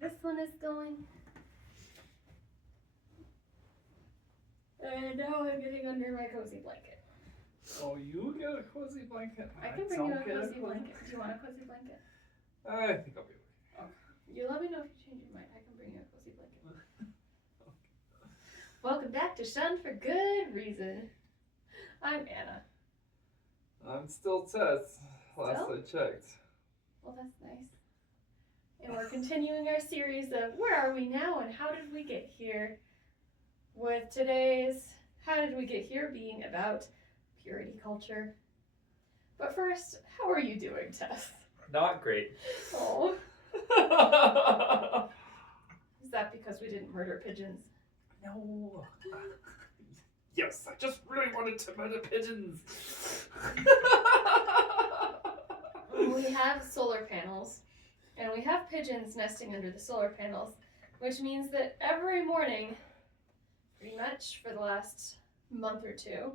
This one is going. And now I'm getting under my cozy blanket. Oh, you get a cozy blanket? I can bring you a cozy blanket. Do you want a cozy blanket? I think I'll be okay. Okay. You let me know if you change your mind. I can bring you a cozy blanket. Welcome back to Shunned for Good Reason. I'm Anna. I'm still Tess. Last I checked. Well, that's nice. And we're continuing our series of Where Are We Now and How Did We Get Here? With today's How Did We Get Here being about purity culture. But first, how are you doing, Tess? Not great. Oh. Is that because we didn't murder pigeons? No. Yes, I just really wanted to murder pigeons. We have solar panels, and we have pigeons nesting under the solar panels, which means that every morning, pretty much for the last month or two,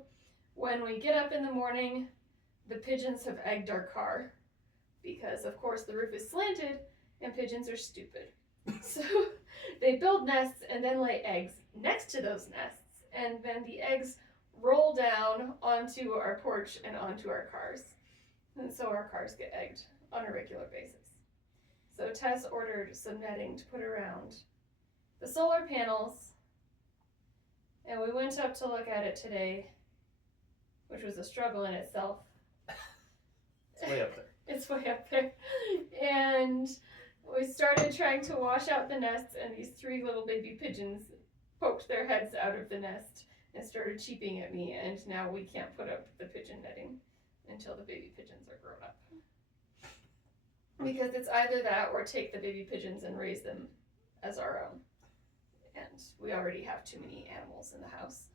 when we get up in the morning, the pigeons have egged our car. Because, of course, the roof is slanted, and pigeons are stupid. So they build nests and then lay eggs next to those nests, and then the eggs roll down onto our porch and onto our cars. And so our cars get egged on a regular basis. So Tess ordered some netting to put around the solar panels, and we went up to look at it today, which was a struggle in itself. It's way up there. It's way up there. And we started trying to wash out the nests, and these 3 little baby pigeons poked their heads out of the nest and started cheeping at me, and now we can't put up the pigeon netting until the baby pigeons are grown up. Because it's either that or take the baby pigeons and raise them as our own. And we already have too many animals in the house.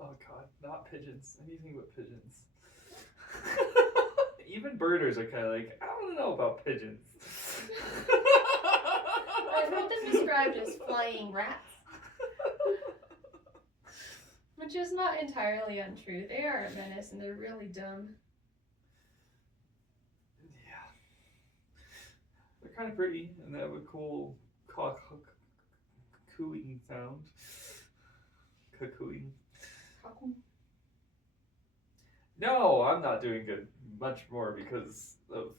Oh god, not pigeons. Anything but pigeons. Even birders are kind of like, I don't know about pigeons. I've heard them described as flying rats. Which is not entirely untrue. They are a menace and they're really dumb. Yeah. They're kind of pretty and they have a cool cooing sound. Cuckooing. No, I'm not doing good. Much more because of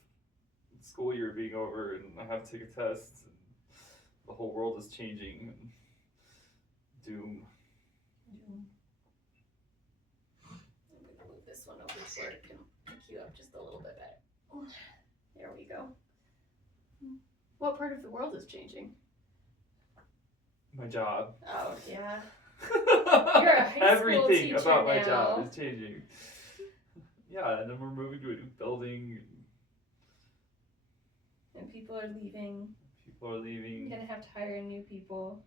school year being over and I have to take a test and the whole world is changing and doom. I'm going to move this one over so it can pick you up just a little bit better. There we go. What part of the world is changing? My job. Oh, yeah. You're a high school Everything teacher about my now. job is changing. Yeah, and then we're moving to a new building. And people are leaving. People are leaving. You're going to have to hire new people.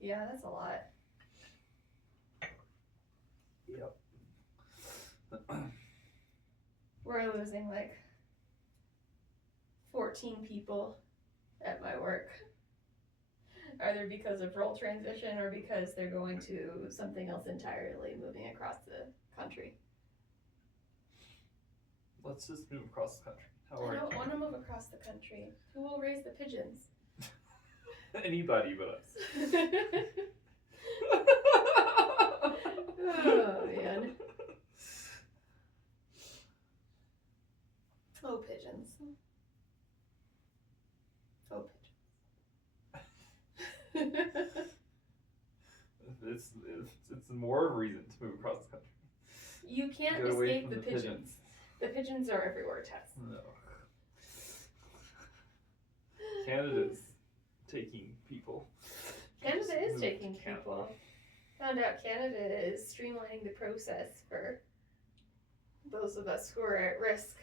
Yeah, that's a lot. Yep. We're losing like 14 people at my work. Either because of role transition or because they're going to something else entirely, moving across the country. Let's just move across the country. I don't want to move across the country. Who will raise the pigeons? Anybody but us. Oh, man. Oh, pigeons. Oh, pigeons. It's more of a reason to move across the country. You can't Get away escape from the pigeons. The pigeons are everywhere, Tess. No. Canada's taking people. Canada is Moved taking to Canada. people. Found out Canada is streamlining the process for those of us who are at risk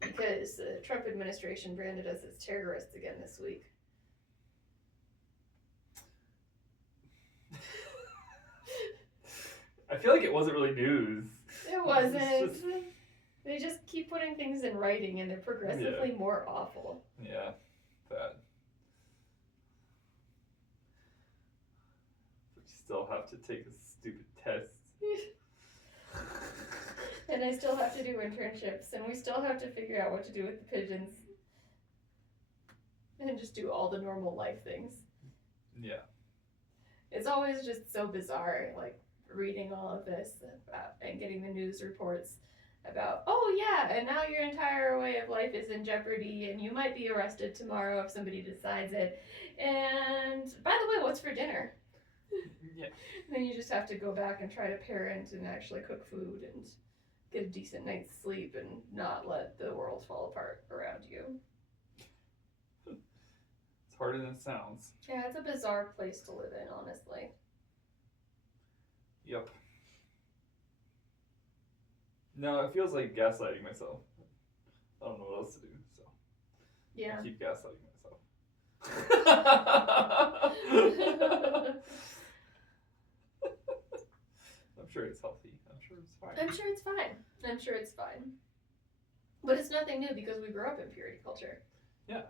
because the Trump administration branded us as terrorists again this week. I feel like it wasn't really news. It wasn't. They just keep putting things in writing and they're progressively more awful. Yeah, bad. But you still have to take a stupid test. And I still have to do internships, and we still have to figure out what to do with the pigeons. And just do all the normal life things. Yeah. It's always just so bizarre, like, reading all of this and getting the news reports about, oh yeah, and now your entire way of life is in jeopardy, and you might be arrested tomorrow if somebody decides it. And, by the way, what's for dinner? Yeah. Then you just have to go back and try to parent and actually cook food and get a decent night's sleep and not let the world fall apart around you. It's harder than it sounds. Yeah, it's a bizarre place to live in, honestly. Yep. No, it feels like gaslighting myself. I don't know what else to do, so Yeah. I keep gaslighting myself. I'm sure it's healthy. I'm sure it's fine. I'm sure it's fine. I'm sure it's fine. But it's nothing new because we grew up in purity culture. Yeah.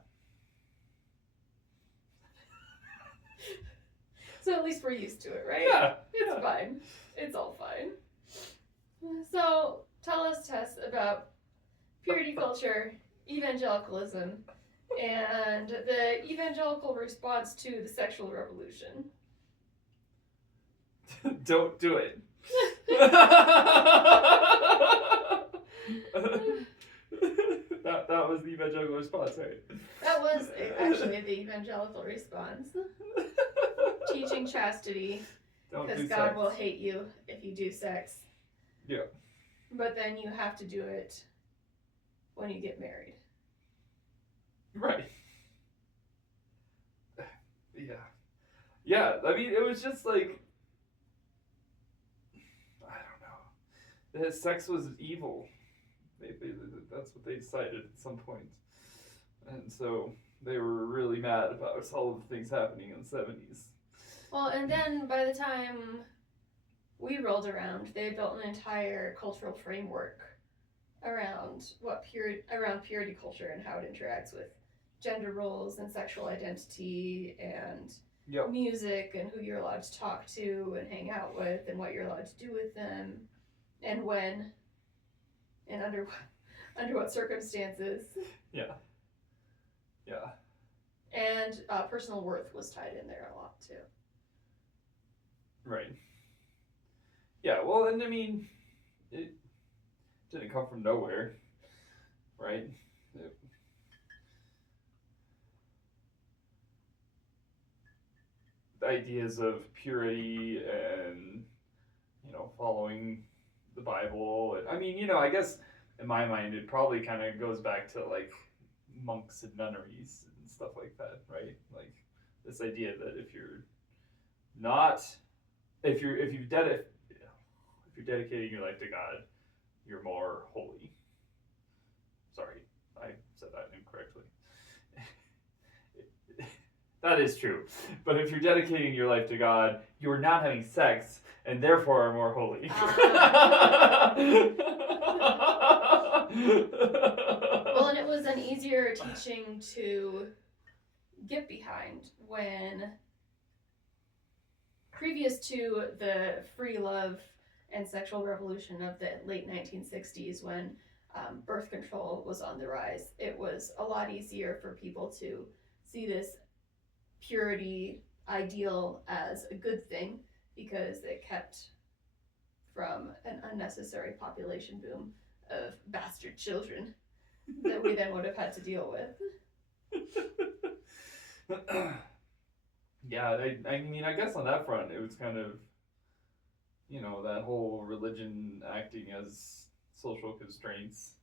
So at least we're used to it, right? Yeah. It's fine. It's all fine. So tell us, Tess, about purity culture, evangelicalism, and the evangelical response to the sexual revolution. Don't do it. that was the evangelical response, right? That was actually the evangelical response. Teaching chastity, Don't because do God sex. will hate you if you do sex. Yeah. But then you have to do it when you get married. Right. Yeah. Yeah, I mean, it was just like, I don't know. That sex was evil. Maybe that's what they decided at some point. And so they were really mad about all of the things happening in the 70s. Well, and then by the time we rolled around, they built an entire cultural framework around around purity culture and how it interacts with gender roles and sexual identity and Yep. music and who you're allowed to talk to and hang out with and what you're allowed to do with them and when and under what circumstances. Yeah. Yeah. And personal worth was tied in there a lot too. Right. Yeah, well, and I mean, it didn't come from nowhere, right? The ideas of purity and, following the Bible. And, I mean, I guess in my mind it probably kind of goes back to like monks and nunneries and stuff like that, right? Like this idea that if you're dedicating your life to God, you're more holy. Sorry, I said that incorrectly. That is true. But if you're dedicating your life to God, you are not having sex and therefore are more holy. Well, and it was an easier teaching to get behind when previous to the free love and sexual revolution of the late 1960s when birth control was on the rise, it was a lot easier for people to see this purity ideal as a good thing because it kept from an unnecessary population boom of bastard children that we then would have had to deal with. Yeah, I mean, I guess on that front, it was kind of, that whole religion acting as social constraints.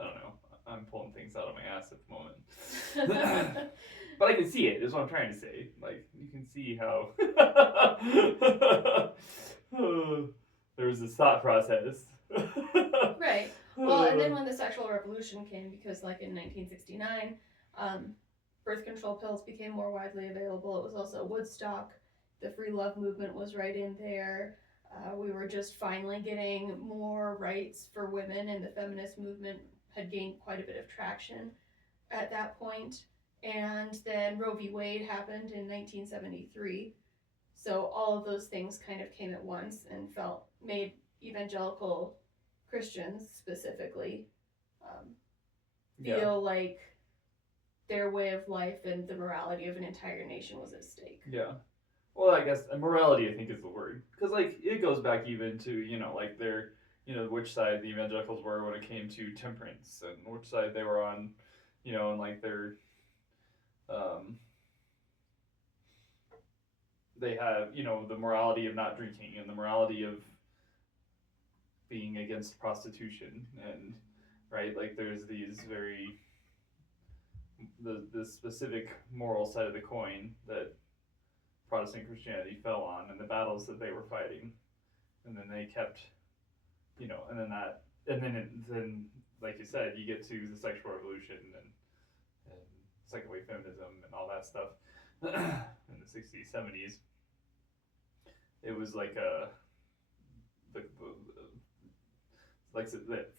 I don't know. I'm pulling things out of my ass at the moment. But I can see it, is what I'm trying to say. Like, you can see how there was this thought process. Right. Well, and then when the sexual revolution came, because like in 1969, birth control pills became more widely available. It was also Woodstock. The free love movement was right in there. We were just finally getting more rights for women, and the feminist movement had gained quite a bit of traction at that point. And then Roe v. Wade happened in 1973. So all of those things kind of came at once and made evangelical Christians specifically feel like their way of life and the morality of an entire nation was at stake. Yeah. Well, I guess morality, I think, is the word. Because, like, it goes back even to, like, their, which side the evangelicals were when it came to temperance and which side they were on, and, like, their, they have, the morality of not drinking and the morality of being against prostitution and, right, like, there's these very, the specific moral side of the coin that Protestant Christianity fell on and the battles that they were fighting, and then they kept, and then like you said, you get to the sexual revolution and second wave feminism and all that stuff in the 60s, 70s. It was like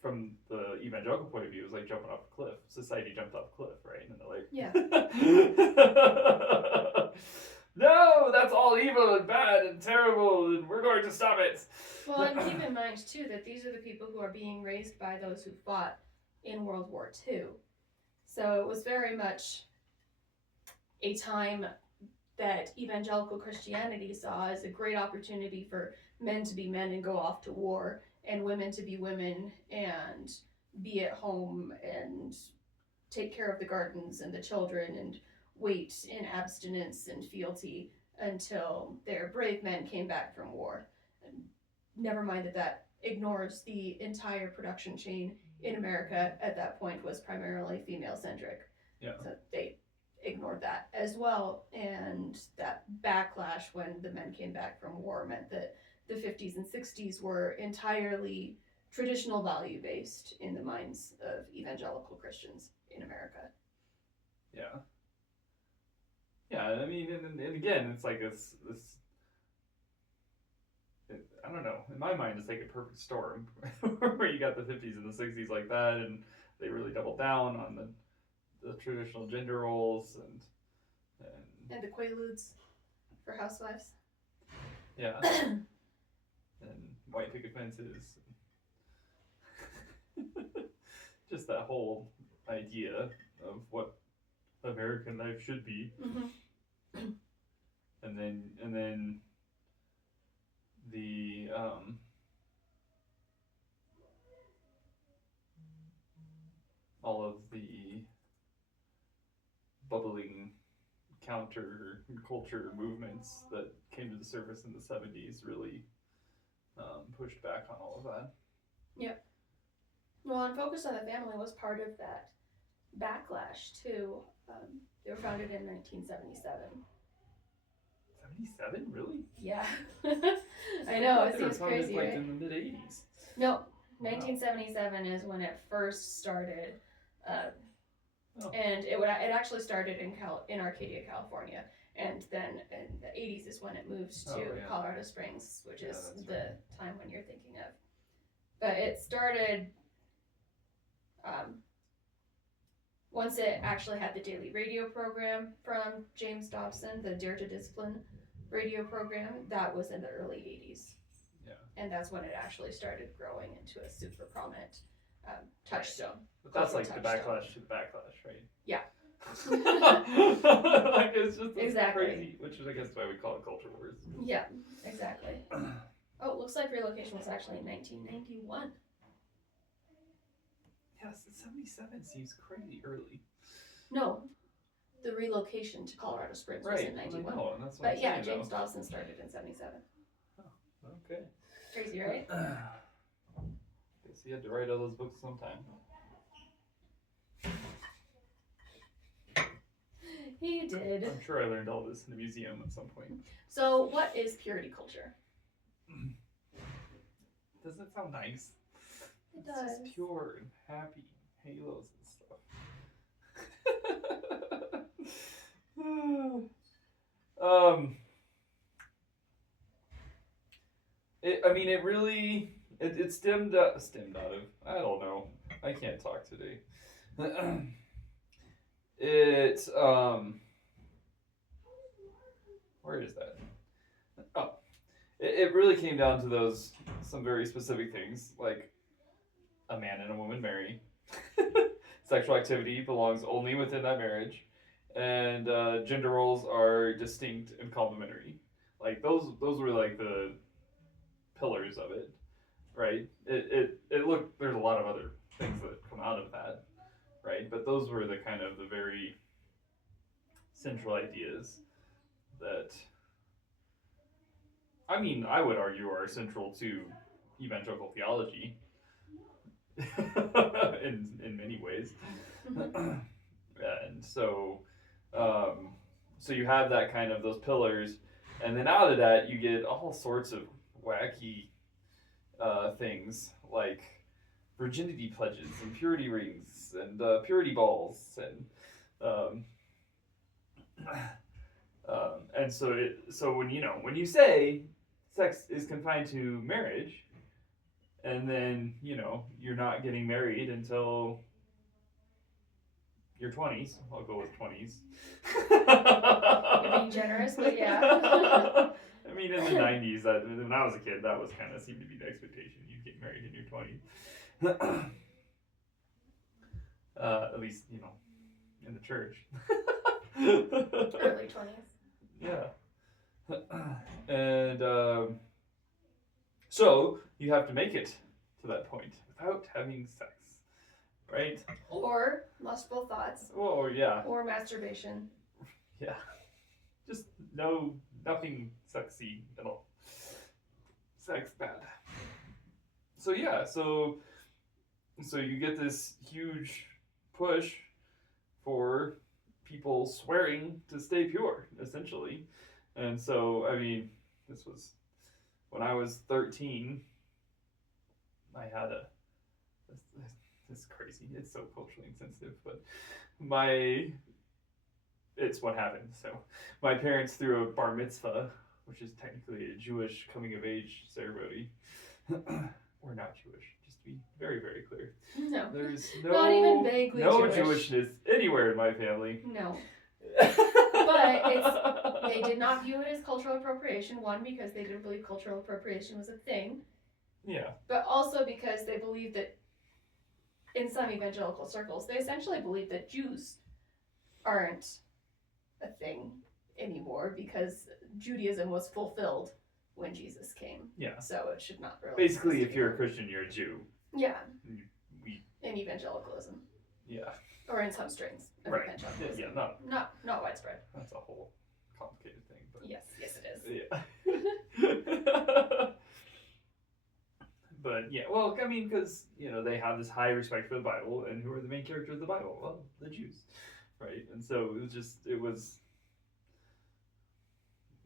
from the evangelical point of view, it was like jumping off a cliff. Society jumped off a cliff, right? And they're like, yeah. No, that's all evil and bad and terrible, and we're going to stop it. Well, and keep in mind, too, that these are the people who are being raised by those who fought in World War II. So it was very much a time that evangelical Christianity saw as a great opportunity for men to be men and go off to war, and women to be women and be at home and take care of the gardens and the children and wait in abstinence and fealty until their brave men came back from war. And never mind that ignores the entire production chain in America at that point was primarily female-centric. Yeah. So they ignored that as well, and that backlash when the men came back from war meant that the 50s and 60s were entirely traditional value-based in the minds of evangelical Christians in America. Yeah. Yeah, I mean, and again, it's like this I don't know, in my mind, it's like a perfect storm, where you got the 50s and the 60s like that, and they really doubled down on the traditional gender roles, and the Quaaludes for housewives. Yeah. And white picket fences. Just that whole idea of what American life should be. Mm-hmm. And then the all of the bubbling counter culture movements that came to the surface in the 70s really pushed back on all of that. Yep. Well, and Focus on the Family was part of that backlash too. They were founded in 1977. 77? Really? Yeah. I know, it seems founded, crazy, like, right? in the mid-80s. No, 1977 is when it first started. And it actually started in Arcadia, California. And then in the 80s is when it moved to Colorado Springs, which is the time when you're thinking of. But it started, once it actually had the daily radio program from James Dobson, the Dare to Discipline radio program, that was in the early 80s. Yeah. And that's when it actually started growing into a super prominent touchstone. But that's like touchstone. the backlash to the backlash, right? Yeah. Like, it's just exactly. Crazy, which is, I guess, why we call it culture wars. Yeah, exactly. Oh, it looks like relocation was actually in 1991. Yes, 77 seems crazy early. No, the relocation to Colorado Springs was in 91. Well, and that's what but yeah, saying, James Dobson started in 77. Oh, okay. Crazy, right? Guess he had to write all those books sometime. He did. I'm sure I learned all this in the museum at some point. So, what is purity culture? Doesn't it sound nice? It It's does. just pure and happy, halos and stuff. It really, it stemmed out of, I don't know, I can't talk today. Where is that? it really came down to those some very specific things, like a man and a woman marry. Sexual activity belongs only within that marriage, and gender roles are distinct and complementary. Like those were like the pillars of it, right? It looked there's a lot of other things that come out of that, right? But those were the kind of the very central ideas that I mean I would argue are central to evangelical theology in many ways. And so so you have that kind of those pillars, and then out of that you get all sorts of wacky things like virginity pledges and purity rings and purity balls um, and so when you say sex is confined to marriage, and then you're not getting married until your 20s. I'll go with 20s. You're being generous, but yeah. I mean, in the 90s, when I was a kid, that was kind of seemed to be the expectation. You'd get married in your 20s. At least, in the church. Early 20s. Yeah. And so you have to make it to that point without having sex, right? Or lustful thoughts. Oh, yeah. Or masturbation. Yeah. Just nothing sexy at all. Sex bad. So yeah, so you get this huge push for people swearing to stay pure, essentially. And so, I mean, this was when I was 13. I had this is crazy. It's so culturally insensitive, but it's what happened. So my parents threw a bar mitzvah, which is technically a Jewish coming of age ceremony. We're not Jewish, just to be very, very clear. No. There's not even vaguely Jewish. Jewishness anywhere in my family. No. But they did not view it as cultural appropriation. One, because they didn't believe cultural appropriation was a thing. Yeah. But also because they believed that in some evangelical circles, they essentially believe that Jews aren't a thing anymore because Judaism was fulfilled when Jesus came. Yeah. So it should not really. Basically, if you're a Christian, you're a Jew. Yeah. We. In evangelicalism. Yeah. Or in some strains of right. evangelicalism. Yeah, not widespread. That's a whole complicated thing. But yes, it is. Yeah. But yeah, well, I mean, because they have this high respect for the Bible, and who are the main characters of the Bible? Well, the Jews, right? And so it was.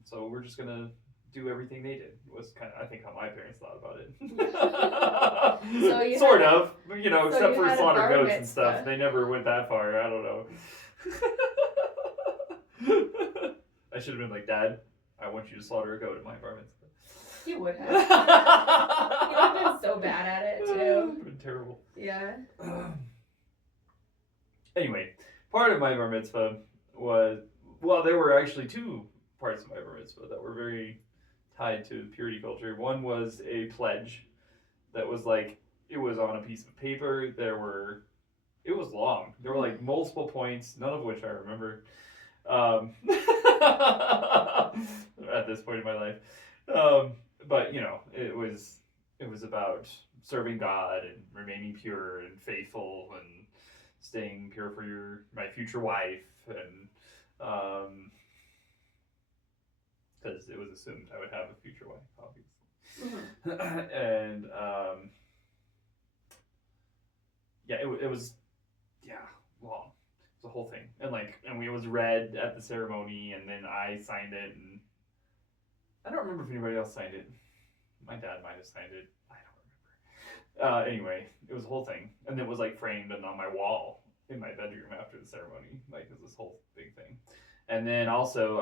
So we're just gonna do everything they did. Was kind of, I think, how my parents thought about it. So sort of, except for slaughter goats mitzvah. And stuff. They never went that far. I don't know. I should have been like, Dad, I want you to slaughter a goat at my bar mitzvah. You would have. You would have been so bad at it, too. It would have been terrible. Yeah. Anyway, part of my bar mitzvah was, well, there were actually two parts of my bar mitzvah that were very tied to purity culture. One was a pledge that was like, it was on a piece of paper. It was long. There were like multiple points, none of which I remember at this point in my life. But it was about serving God and remaining pure and faithful and staying pure for my future wife, and because it was assumed I would have a future wife, obviously. Mm-hmm. And yeah, it was long. It was a whole thing, and it was read at the ceremony, and then I signed it, and I don't remember if anybody else signed it. My dad might have signed it. I don't remember. Anyway, it was a whole thing, and it was framed and on my wall in my bedroom after the ceremony. It was this whole big thing. And then also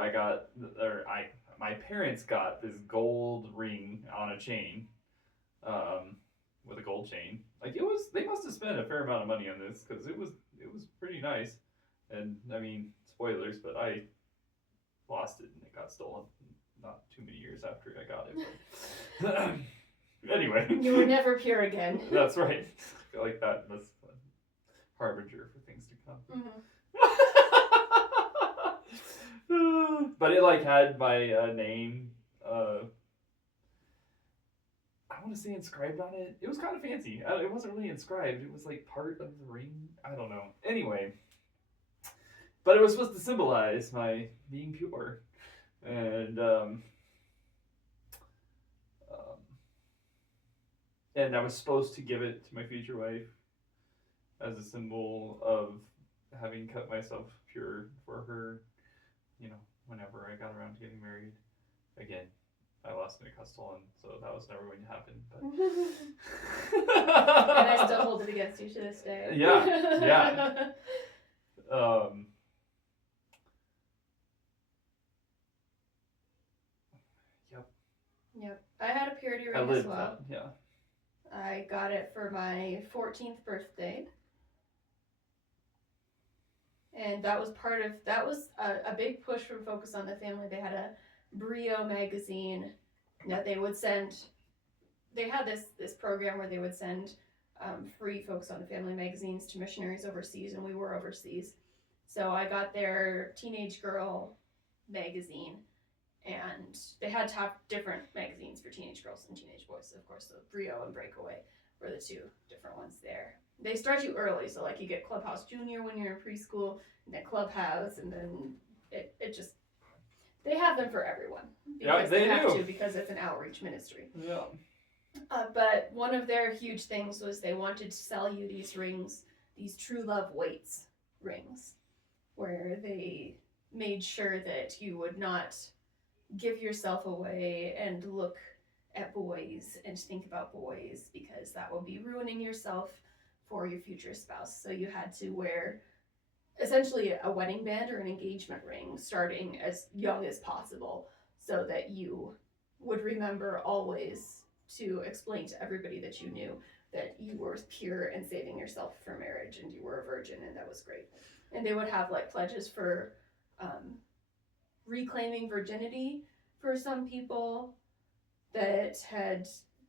my parents got this gold ring on a chain, with a gold chain. They must have spent a fair amount of money on this, because it was pretty nice. And I mean, spoilers, but I lost it and it got stolen. not too many years after I got it. But anyway. You were never pure again. That's right. I feel like that's a harbinger for things to come. But it like had my name. I want to say inscribed on it. It was kind of fancy. It wasn't really inscribed. It was like part of the ring. I don't know. Anyway, but it was supposed to symbolize my being pure, and I was supposed to give it to my future wife as a symbol of having cut myself pure for her, whenever I got around to getting married. Again, I lost Nicastle, and so that was never going to happen. But and I still hold it against you to this day. Yeah. Yep. I had a purity ring I lived as well. that. Yeah. I got it for my 14th birthday. And that was a big push from Focus on the Family. They had a Brio magazine that they would send. They had this program where they would send free Focus on the Family magazines to missionaries overseas, and we were overseas. So I got their Teenage Girl magazine, and they had to have different magazines for teenage girls and teenage boys. Of course, so Brio and Breakaway were the two different ones there. They start you early, so like you get Clubhouse Junior when you're in preschool, and then Clubhouse, and then it just, they have them for everyone. Yeah, they have do. to, because it's an outreach ministry. Yeah. But one of their huge things was they wanted to sell you these rings, these True Love Waits rings, where they made sure that you would not give yourself away and look at boys and think about boys, because that will be ruining yourself for your future spouse. So you had to wear essentially a wedding band or an engagement ring starting as young as possible, so that you would remember always to explain to everybody that you knew that you were pure and saving yourself for marriage and you were a virgin, and that was great. And they would have like pledges for reclaiming virginity for some people that had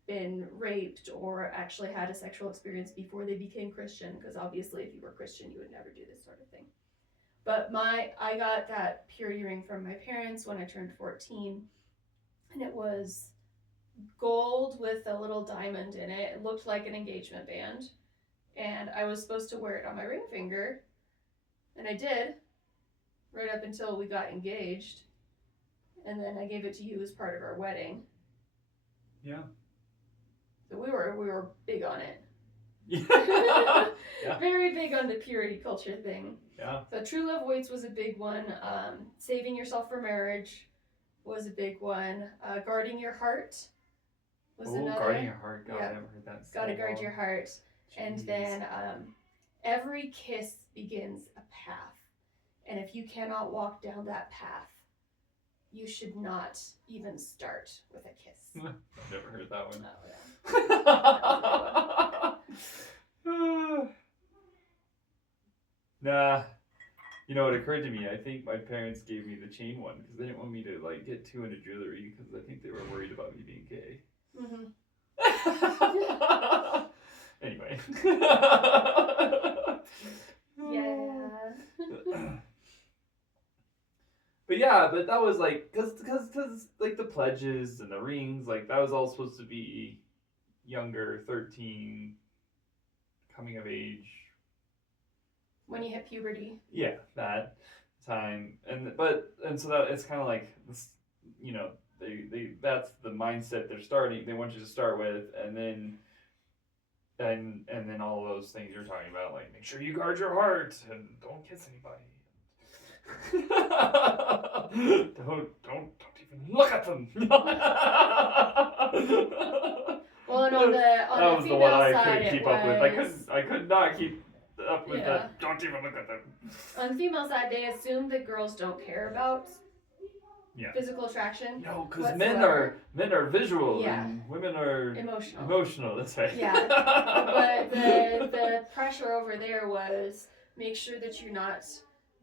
been raped or actually had a sexual experience before they became Christian, because obviously if you were Christian you would never do this sort of thing. But I got that purity ring from my parents when I turned 14, and it was gold with a little diamond in it. It looked like an engagement band, and I was supposed to wear it on my ring finger, and I did, right up until we got engaged, and then I gave it to you as part of our wedding. Yeah. So we were big on it. Yeah. Very big on the purity culture thing. Yeah. So True Love Waits was a big one. Saving yourself for marriage was a big one. Guarding your heart was another. Guarding your heart. God, Yeah. I haven't heard that. Gotta guard your heart. And Jeez. then every kiss begins a path. And if you cannot walk down that path, you should not even start with a kiss. I've never heard that one. Oh, yeah. Nah. You know, it occurred to me, I think my parents gave me the chain one because they didn't want me to like get too into jewelry, because I think they were worried about me being gay. Mm-hmm. Anyway. Yeah. But yeah, but that was like, cause like the pledges and the rings, like that was all supposed to be younger, 13, coming of age. When you hit puberty. Yeah, that time, and so that it's kind of like this, they that's the mindset they want you to start with, and then all those things you're talking about, like make sure you guard your heart and don't kiss anybody. don't even look at them. Well, and on that was the the one female I side, couldn't keep up with. was, I could not keep up with Yeah. that. Don't even look at them. on the female side, they assume that girls don't care about physical attraction. No, because whatsoever. men are visual, Yeah. and women are Emotional. emotional. That's right. Yeah, but the pressure over there was make sure that you're not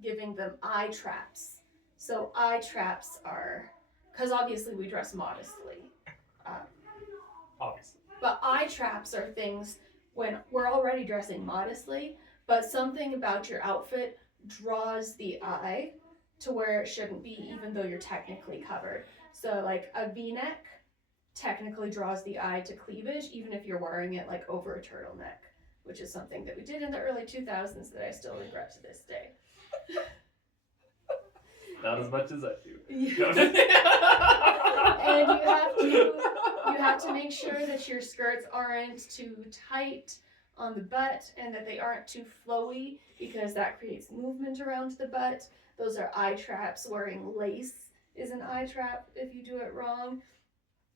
giving them eye traps. So eye traps are because obviously we dress modestly. Obviously. But eye traps are things when we're already dressing modestly, but something about your outfit draws the eye to where it shouldn't be, even though you're technically covered. So, like a v neck technically draws the eye to cleavage, even if you're wearing it like over a turtleneck, which is something that we did in the early 2000s that I still regret to this day. Not as much as I do. And you have to make sure that your skirts aren't too tight on the butt and that they aren't too flowy, because that creates movement around the butt. Those are eye traps. Wearing lace is an eye trap if you do it wrong.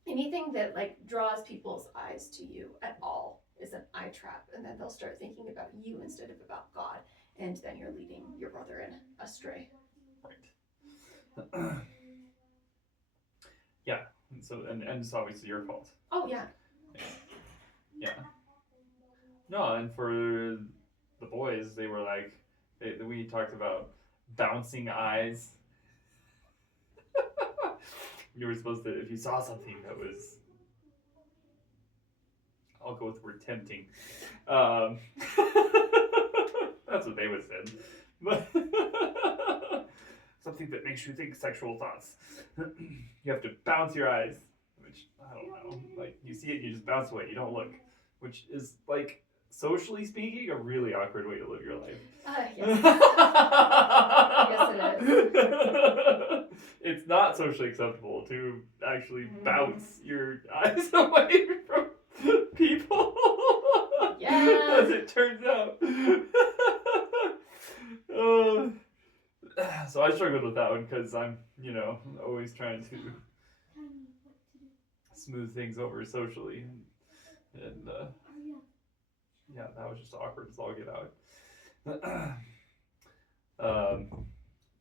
Anything that like draws people's eyes to you at all is an eye trap, and then they'll start thinking about you instead of about God, and then you're leading your brother in astray. Right. Yeah. And it's obviously your fault. Oh yeah. Yeah. No, and for the boys, they were like, we talked about bouncing eyes. You were supposed to, if you saw something that was, I'll go with the word tempting. That's what they would have said. But something that makes you think sexual thoughts. You have to bounce your eyes, which, I don't know. Like, you see it and you just bounce away. You don't look. Which is, like, socially speaking, a really awkward way to live your life. Yes. Yes, it is. It's not socially acceptable to actually bounce your eyes away from people. Yeah. As it turns out. So I struggled with that one because I'm, always trying to smooth things over socially. And yeah, that was just awkward as all get out.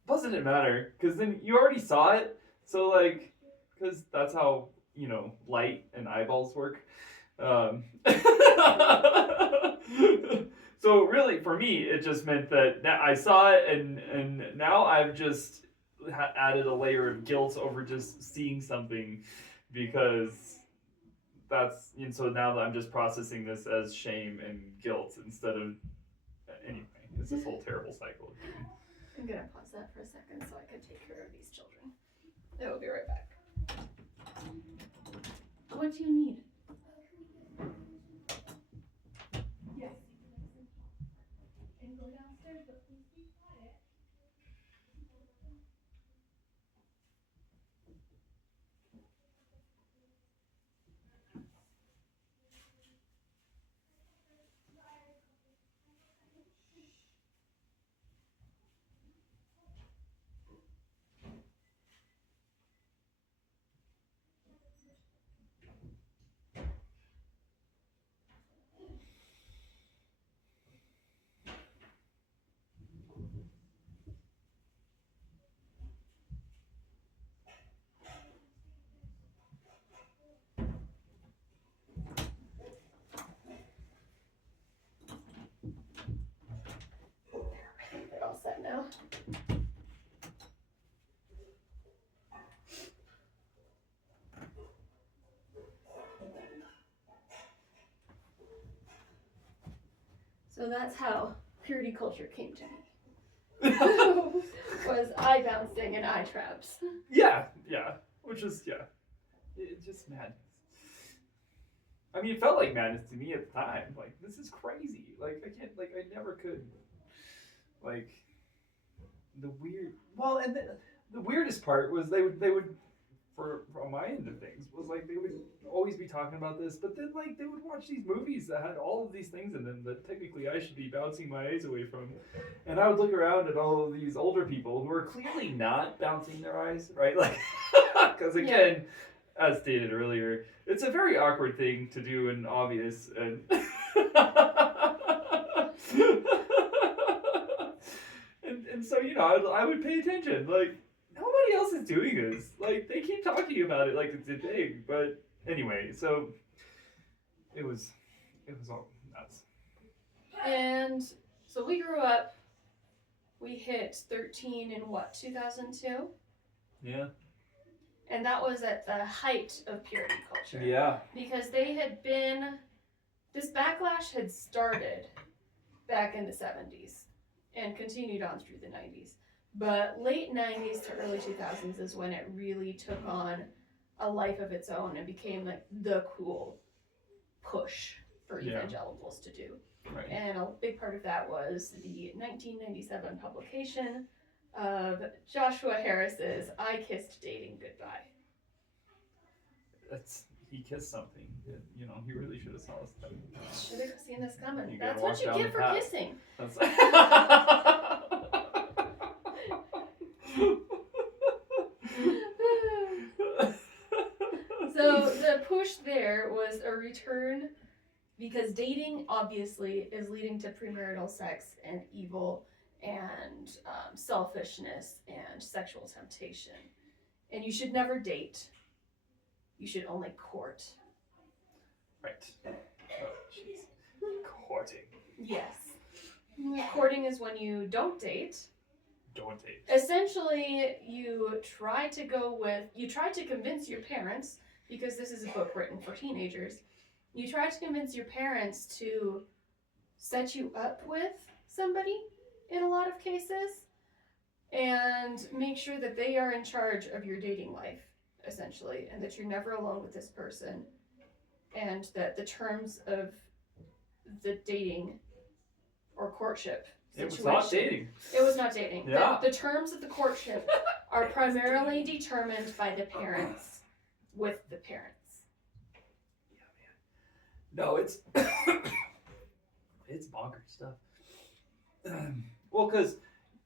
Doesn't it matter? Because then you already saw it. So, like, because that's how, light and eyeballs work. So really, for me, it just meant that I saw it, and now I've just added a layer of guilt over just seeing something, because and so now that I'm just processing this as shame and guilt instead of, anyway, it's this whole terrible cycle. I'm gonna pause that for a second so I can take care of these children. I will be right back. What do you need? Yes. And go downstairs, but please be quiet. We're all set now. So that's how purity culture came to me. Was eye bouncing and eye traps. Yeah, which is, it's just madness. I mean, it felt like madness to me at the time. Like, this is crazy. Like, I never could. Like, and the weirdest part was they would, from my end of things, was like they would always be talking about this, but then like they would watch these movies that had all of these things in them that technically I should be bouncing my eyes away from, and I would look around at all of these older people who are clearly not bouncing their eyes, right? Like, because again, as stated earlier, it's a very awkward thing to do and obvious, and and so I would pay attention, like. Nobody else is doing this. Like, they keep talking about it like it's a thing. But anyway, so it was all nuts. And so we grew up, we hit 13 in 2002? Yeah. And that was at the height of purity culture. Yeah. Because they had been, this backlash had started back in the 70s and continued on through the 90s. But late 90s to early 2000s is when it really took on a life of its own and became like the cool push for evangelicals to do. Right. And a big part of that was the 1997 publication of Joshua Harris's I Kissed Dating Goodbye. He kissed something. You know, he really should have saw us coming. Should have seen this coming. You That's gotta what walk you down get the for path. kissing. So the push there was a return because dating obviously is leading to premarital sex and evil and selfishness and sexual temptation. And you should never date. You should only court. Right. Oh, jeez. Courting. Yes. Courting is when you don't date. Don't date. Essentially, you try to convince your parents, because this is a book written for teenagers, you try to convince your parents to set you up with somebody in a lot of cases and make sure that they are in charge of your dating life, essentially, and that you're never alone with this person, and that the terms of the dating or courtship It situation. was not dating. It was not dating. Yeah. The terms of the courtship are primarily determined by the parents with the parents. No, it's it's bonkers stuff. Well, because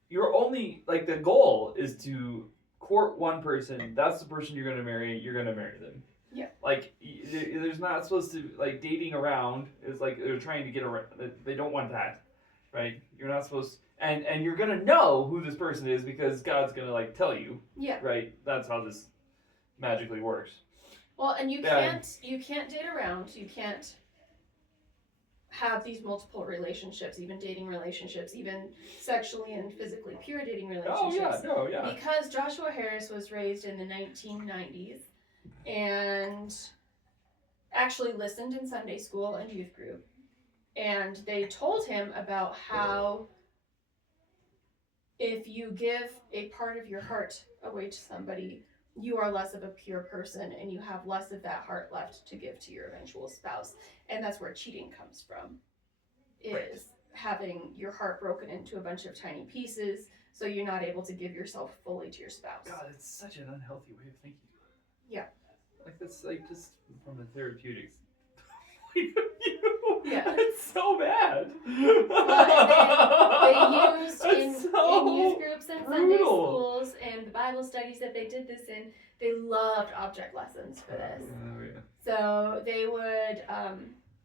you're only like the goal is to court one person. That's the person you're gonna marry. You're gonna marry them. Yeah. Like there's not supposed to like dating around is like they're trying to get around. They don't want that, right? You're not supposed and you're gonna know who this person is because God's gonna like tell you. Yeah. Right. That's how this magically works. Well, and you can't date around. You can't have these multiple relationships, even dating relationships, even sexually and physically pure dating relationships. Oh yeah. Because Joshua Harris was raised in the 1990s and actually listened in Sunday school and youth group. And they told him about how if you give a part of your heart away to somebody, you are less of a pure person and you have less of that heart left to give to your eventual spouse. And that's where cheating comes from, is having your heart broken into a bunch of tiny pieces so you're not able to give yourself fully to your spouse. God, it's such an unhealthy way of thinking. Yeah. Like that's like just from the therapeutics point of view. Yeah. It's so bad. They used in so youth groups and Sunday brutal. schools and the Bible studies that they did this in, they loved object lessons for this. Oh, yeah. So they would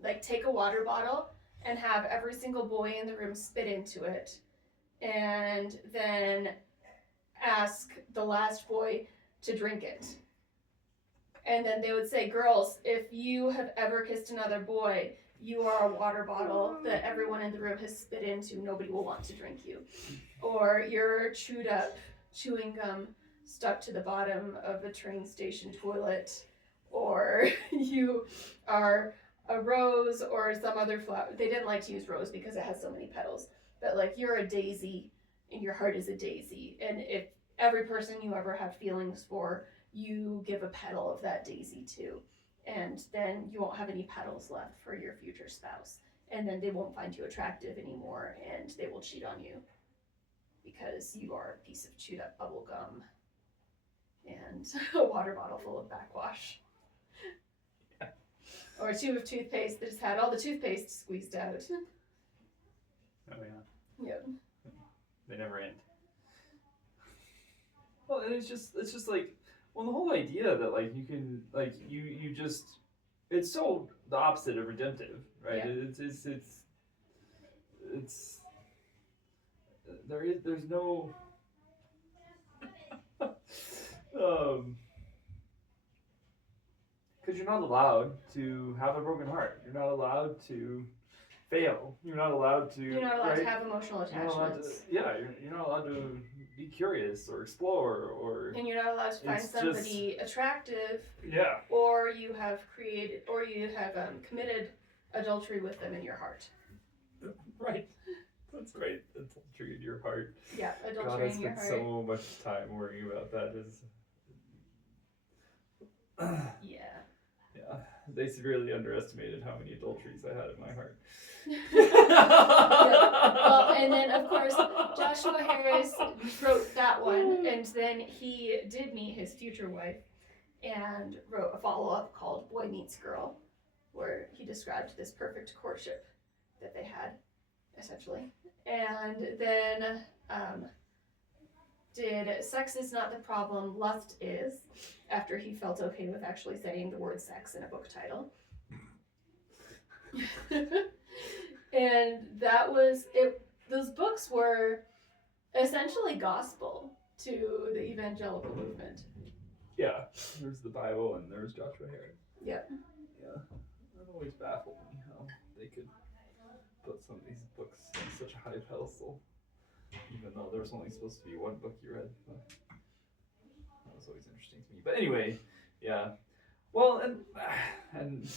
like take a water bottle and have every single boy in the room spit into it and then ask the last boy to drink it. And then they would say, girls, if you have ever kissed another boy, you are a water bottle that everyone in the room has spit into. Nobody will want to drink you. Or you're chewed up chewing gum stuck to the bottom of a train station toilet. Or you are a rose or some other flower. They didn't like to use rose because it has so many petals. But like you're a daisy and your heart is a daisy. And if every person you ever have feelings for, you give a petal of that daisy to. And then you won't have any petals left for your future spouse. And then they won't find you attractive anymore and they will cheat on you because you are a piece of chewed up bubble gum and a water bottle full of backwash. Yeah. Or a tube of toothpaste that has had all the toothpaste squeezed out. Oh yeah. Yep. They never end. Well, and it's just like, well, the whole idea that like you can like you just it's so the opposite of redemptive, right? Yeah. It's there's no because you're not allowed to have a broken heart. You're not allowed to fail. You're not allowed to. You're not allowed right? to have emotional You're not allowed to, attachments. yeah, you're not allowed to be curious or explore or And you're not allowed to find It's somebody attractive, yeah. or you have committed adultery with them in your heart. Right. That's great. Adultery in your heart. Yeah, God, adultery I in your spent heart. so much time worrying about that. Yeah. Yeah, they severely underestimated how many adulteries I had in my heart. Well, and then of course Joshua Harris wrote that one, and then he did meet his future wife and wrote a follow-up called Boy Meets Girl, where he described this perfect courtship that they had, essentially. And then did Sex Is Not the Problem, Lust Is, after he felt okay with actually saying the word sex in a book title. And that was it. Those books were essentially gospel to the evangelical movement. Yeah, there's the Bible and there's Joshua Harris. Yep. Yeah, that always baffled me how they could put some of these books on such a high pedestal, even though there was only supposed to be one book you read. But that was always interesting to me. But anyway, yeah. Well, and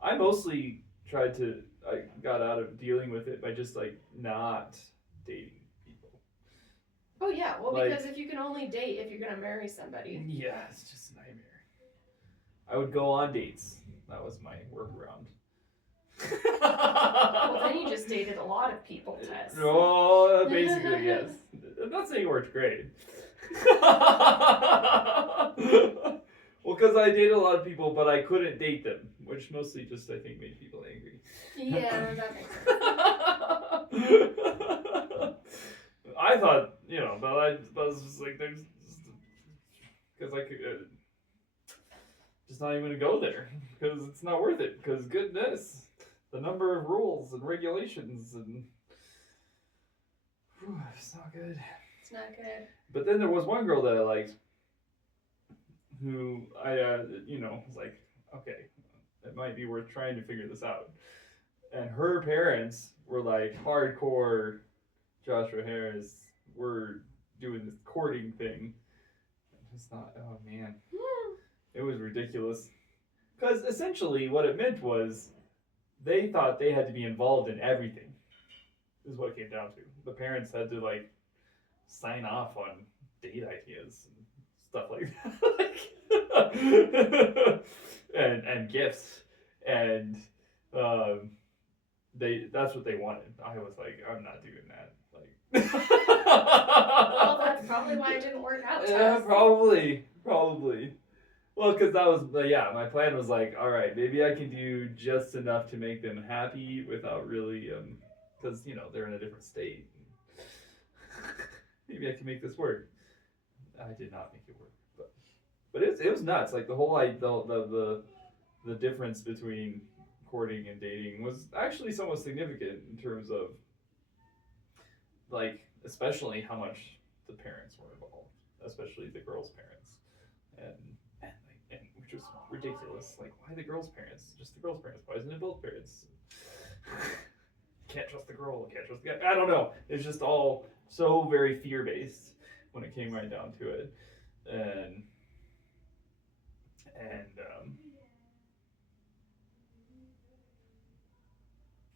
I mostly I got out of dealing with it by just like not dating people. Oh yeah, well, Like- because if you can only date if you're gonna marry somebody. Yeah, it's just a nightmare. I would go on dates. That was my workaround. Well, then you just dated a lot of people, Tess. Oh, basically, yes. I'm not saying it worked great. Well, because I dated a lot of people, but I couldn't date them, which mostly just, I think, made people angry. Yeah, that makes sense. I thought, but I was just like, there's, because I could, just not even going to go there, because it's not worth it, because goodness, the number of rules and regulations, and it's not good. It's not good. But then there was one girl that I liked, who I, was like, okay, it might be worth trying to figure this out. And her parents were like hardcore Joshua Harris. We're doing this courting thing. It's not, oh man. It was ridiculous. Because essentially what it meant was they thought they had to be involved in everything, is what it came down to. The parents had to like sign off on date ideas and stuff like that. and gifts. And that's what they wanted. I was like, I'm not doing that. Like Well, that's probably why it didn't work out. yeah, Tess. probably. Well, because that was, my plan was like, all right, maybe I can do just enough to make them happy without really, because, they're in a different state. Maybe I can make this work. I did not make it work, but it was nuts. Like the whole, the difference between courting and dating was actually somewhat significant in terms of, like, especially how much the parents were involved, especially the girls' parents, and which was ridiculous. Like, why the girls' parents? Just the girls' parents. Why isn't it both parents? Can't trust the girl. Can't trust the guy. I don't know. It's just all so very fear-based when it came right down to it, and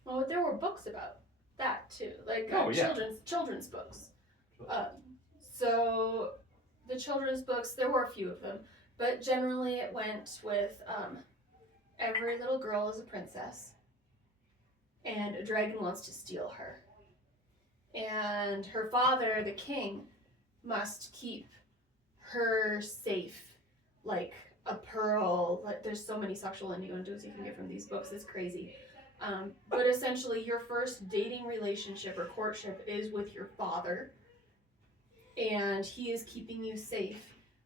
Well, there were books about that too, like children's books. So the children's books, there were a few of them, but generally it went with every little girl is a princess, and a dragon wants to steal her, and her father, the king, must keep her safe, like a pearl. Like, there's so many sexual innuendos you can get from these books. It's crazy. But essentially, your first dating relationship or courtship is with your father, and he is keeping you safe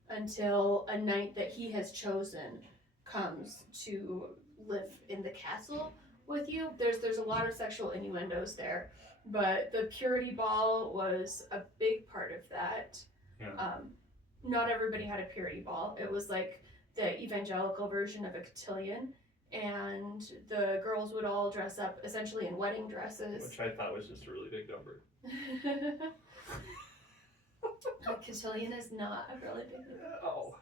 until a knight that he has chosen comes to live in the castle with you. There's a lot of sexual innuendos there, but the purity ball was a big part of that. Yeah. Not everybody had a purity ball. It was like the evangelical version of a cotillion, and the girls would all dress up essentially in wedding dresses. Which I thought was just a really big number. A cotillion is not a really big deal. Oh.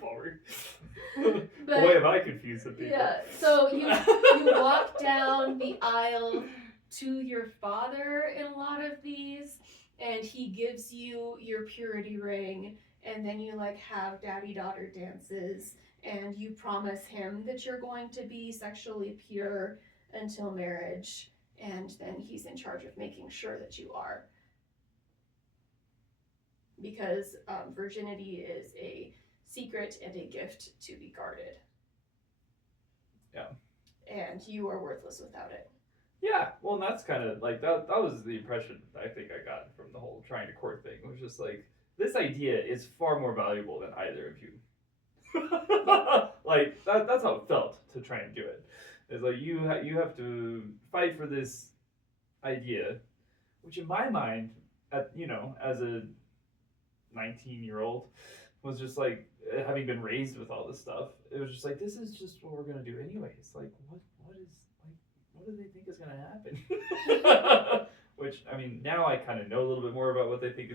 Bummer. But- Boy, am I confused with people. Yeah, so you walk down the aisle to your father in a lot of these, and he gives you your purity ring, and then you like have daddy-daughter dances, and you promise him that you're going to be sexually pure until marriage, and then he's in charge of making sure that you are. Because virginity is a secret and a gift to be guarded. Yeah. And you are worthless without it. Yeah, well, and that's kind of like that was the impression I think I got from the whole trying to court thing. It was just like, this idea is far more valuable than either of you. Like that's how it felt to try and do it. It's like you have to fight for this idea, which in my mind, as a 19-year-old, was just like, having been raised with all this stuff, it was just like, this is just what we're gonna do anyways. Like, what do they think is gonna happen? Which, I mean, now I kind of know a little bit more about what they think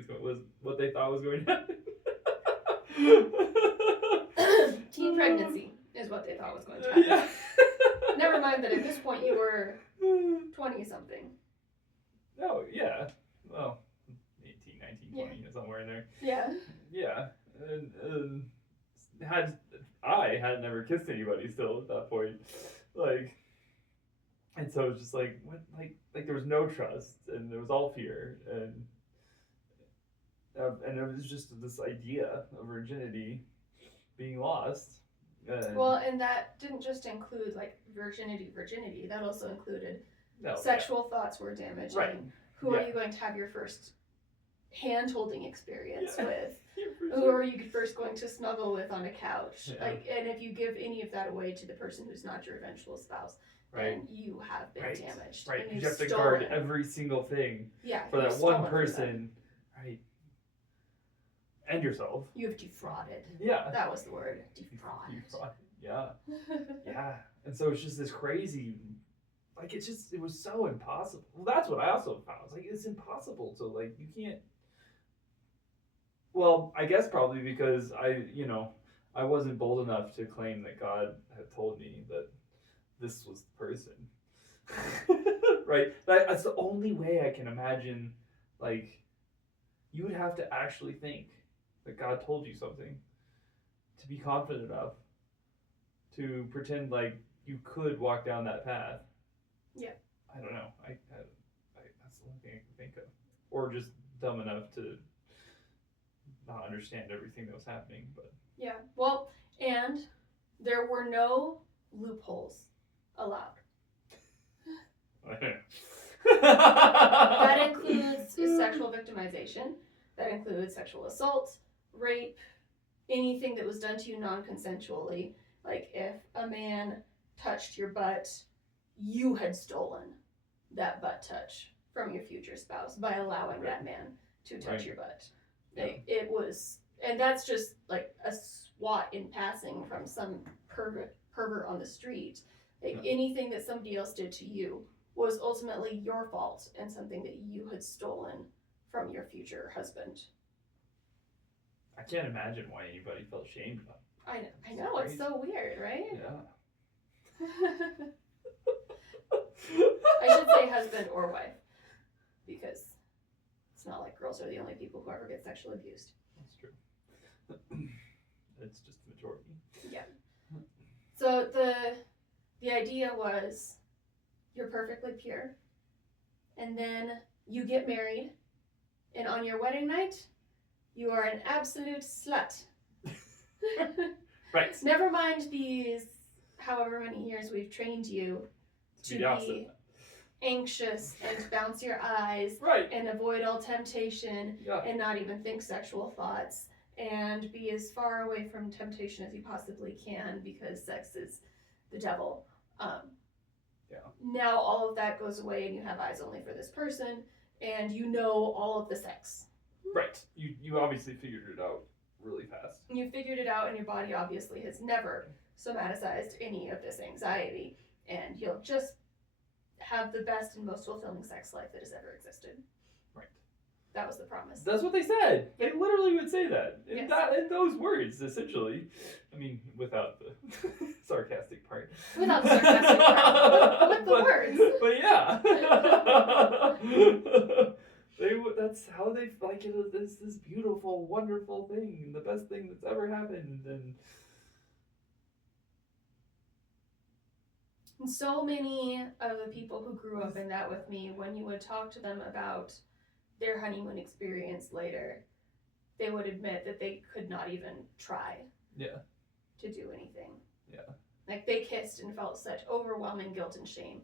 what they thought was going to happen. Teen pregnancy is what they thought was going to happen. Yeah. Never mind that at this point you were 20 something. Oh, yeah. Well, 18, 19, 20, somewhere in there. Yeah. Yeah. And I had never kissed anybody still at that point. Like, and so it was just like, what, like there was no trust, and there was all fear, and it was just this idea of virginity being lost. Well, and that didn't just include like virginity. That also included sexual thoughts were damaging. Right. Who are you going to have your first hand-holding experience with? Yeah, Who are you first going to snuggle with on a couch? Yeah. Like, and if you give any of that away to the person who's not your eventual spouse, then you have been damaged. Right. And You have to stolen. guard every single thing for you've that one stolen from them. person. Right. And yourself. You have defrauded. Yeah. That was the word. Defraud. Yeah. Yeah. And so it's just this crazy, like, it was so impossible. Well, that's what I also found. It's like, it's impossible to, like, you can't. Well, I guess probably because I wasn't bold enough to claim that God had told me that this was the person. Right? That's the only way I can imagine, like, you would have to actually think that God told you something to be confident enough to pretend like you could walk down that path. Yeah. I don't know. I that's the only thing I can think of. Or just dumb enough to not understand everything that was happening. But Yeah. Well, and there were no loopholes allowed. That includes sexual victimization. That includes sexual assault, rape, anything that was done to you non-consensually. Like if a man touched your butt, you had stolen that butt touch from your future spouse by allowing that man to touch your butt. Like, it was, and that's just like a swat in passing from some pervert on the street. Like anything that somebody else did to you was ultimately your fault and something that you had stolen from your future husband. I can't imagine why anybody felt shamed about it. I know, it's so weird, right? Yeah. I should say husband or wife, because it's not like girls are the only people who ever get sexually abused. That's true. It's just the majority. Yeah. So the idea was you're perfectly pure, and then you get married, and on your wedding night, you are an absolute slut. Right. Never mind these however many years we've trained you to be anxious and bounce your eyes and avoid all temptation and not even think sexual thoughts and be as far away from temptation as you possibly can because sex is the devil. Now all of that goes away and you have eyes only for this person and you know all of the sex. Right. You obviously figured it out really fast. You figured it out and your body obviously has never somaticized any of this anxiety and you'll just have the best and most fulfilling sex life that has ever existed. Right. That was the promise. That's what they said. They literally would say that. Yes. In those words, essentially. I mean, without the sarcastic part. Without the sarcastic part. With the words. But yeah. That's how they like it. This beautiful, wonderful thing, the best thing that's ever happened, and so many of the people who grew up in that with me, when you would talk to them about their honeymoon experience later, they would admit that they could not even try to do anything. Yeah. Like, they kissed and felt such overwhelming guilt and shame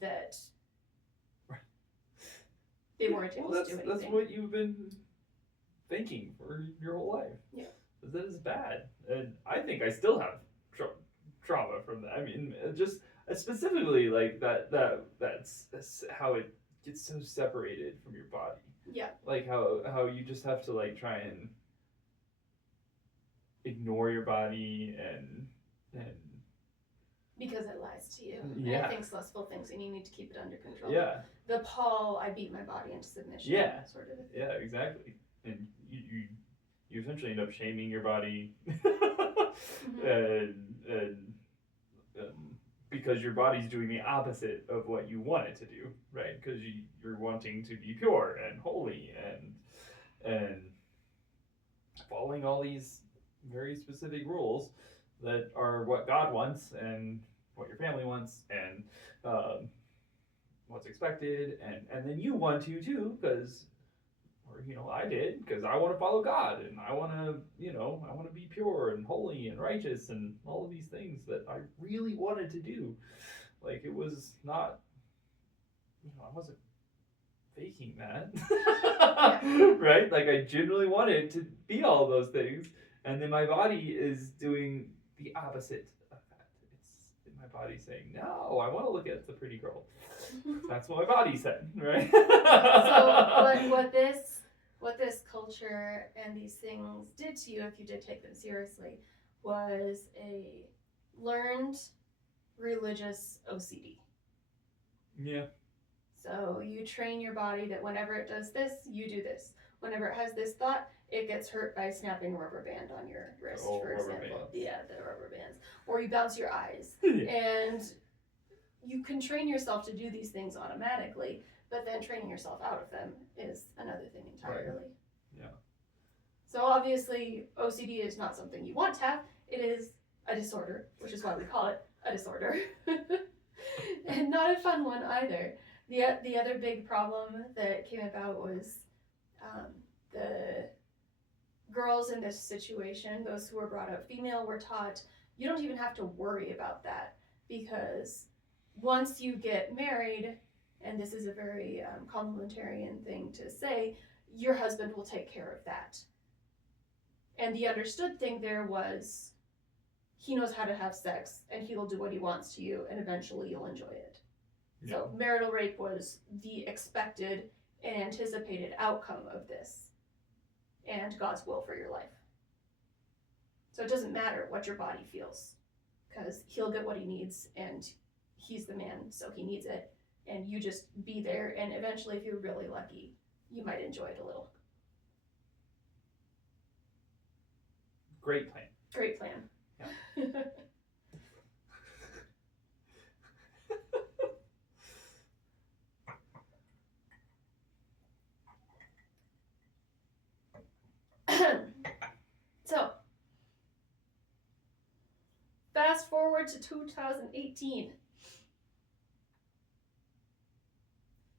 that they weren't able to do anything. That's what you've been thinking for your whole life. Yeah. That is bad. And I think I still have trauma from that. I mean, just specifically like that's how it gets so separated from your body. Yeah. Like how you just have to like try and ignore your body and because it lies to you. Yeah. And it thinks lustful things and you need to keep it under control. Yeah. The Paul, I beat my body into submission. Yeah. Sort of. Yeah, exactly. And you essentially end up shaming your body and because your body's doing the opposite of what you want it to do, right? Because you're wanting to be pure and holy and following all these very specific rules that are what God wants and what your family wants and what's expected, and then you want to too, because, or I did, because I want to follow God and I want to be pure and holy and righteous and all of these things that I really wanted to do. Like, it was not, I wasn't faking that, right? Like, I genuinely wanted to be all of those things, and then my body is doing the opposite of that. It's my body saying, no, I want to look at the pretty girl. That's what my body said, right? So what this culture and these things did to you, if you did take them seriously, was a learned religious OCD. Yeah. So you train your body that whenever it does this, you do this. Whenever it has this thought, it gets hurt by snapping a rubber band on your wrist, for example. Bands. Yeah, the rubber bands. Or you bounce your eyes. Yeah. And you can train yourself to do these things automatically, but then training yourself out of them is another thing entirely. Right. Yeah. So obviously, OCD is not something you want to have. It is a disorder, which is why we call it a disorder. And not a fun one either. The other big problem that came about was the girls in this situation, those who were brought up female, were taught, you don't even have to worry about that, because once you get married, and this is a very complementarian thing to say, your husband will take care of that. And the understood thing there was, he knows how to have sex, and he will do what he wants to you, and eventually you'll enjoy it. Yeah. So marital rape was the expected and anticipated outcome of this, and God's will for your life. So it doesn't matter what your body feels, because he'll get what he needs, and he's the man, so he needs it, and you just be there, and eventually, if you're really lucky, you might enjoy it a little. Great plan. Great plan. Yeah. So, fast forward to 2018. Do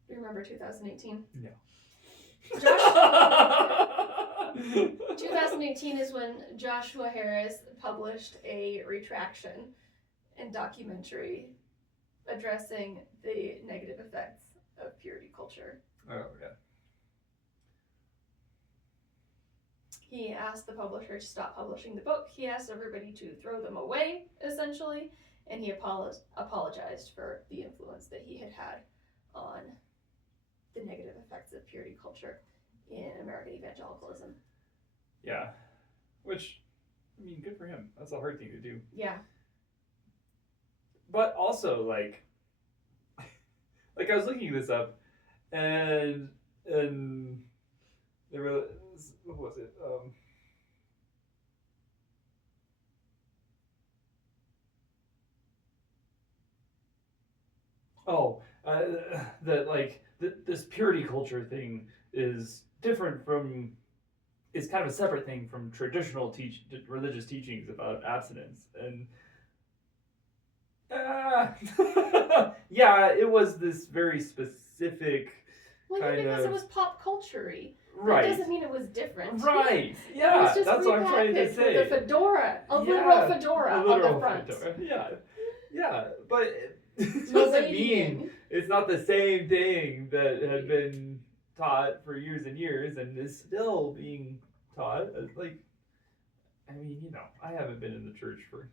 you remember 2018? No. 2018 is when Joshua Harris published a retraction and documentary addressing the negative effects of purity culture. Oh, yeah. He asked the publisher to stop publishing the book. He asked everybody to throw them away, essentially, and he apologized for the influence that he had had on the negative effects of purity culture in American evangelicalism. Yeah. Which, I mean, good for him. That's a hard thing to do. Yeah. But also, like I was looking this up, and There was, what was it? That like this purity culture thing is different from is kind of a separate thing from traditional religious teachings about abstinence and yeah, it was this very specific Well, kind yeah, because of it was pop culture-y. right. That doesn't mean it was different. Right. It Yeah, was just that's what I'm trying to repackaged say. with a fedora, a Yeah, literal fedora a on literal the front. fedora. Yeah, yeah, but it doesn't Miladiing. mean it's not the same thing that had been taught for years and years and is still being taught. Like, I mean, you know, I haven't been in the church for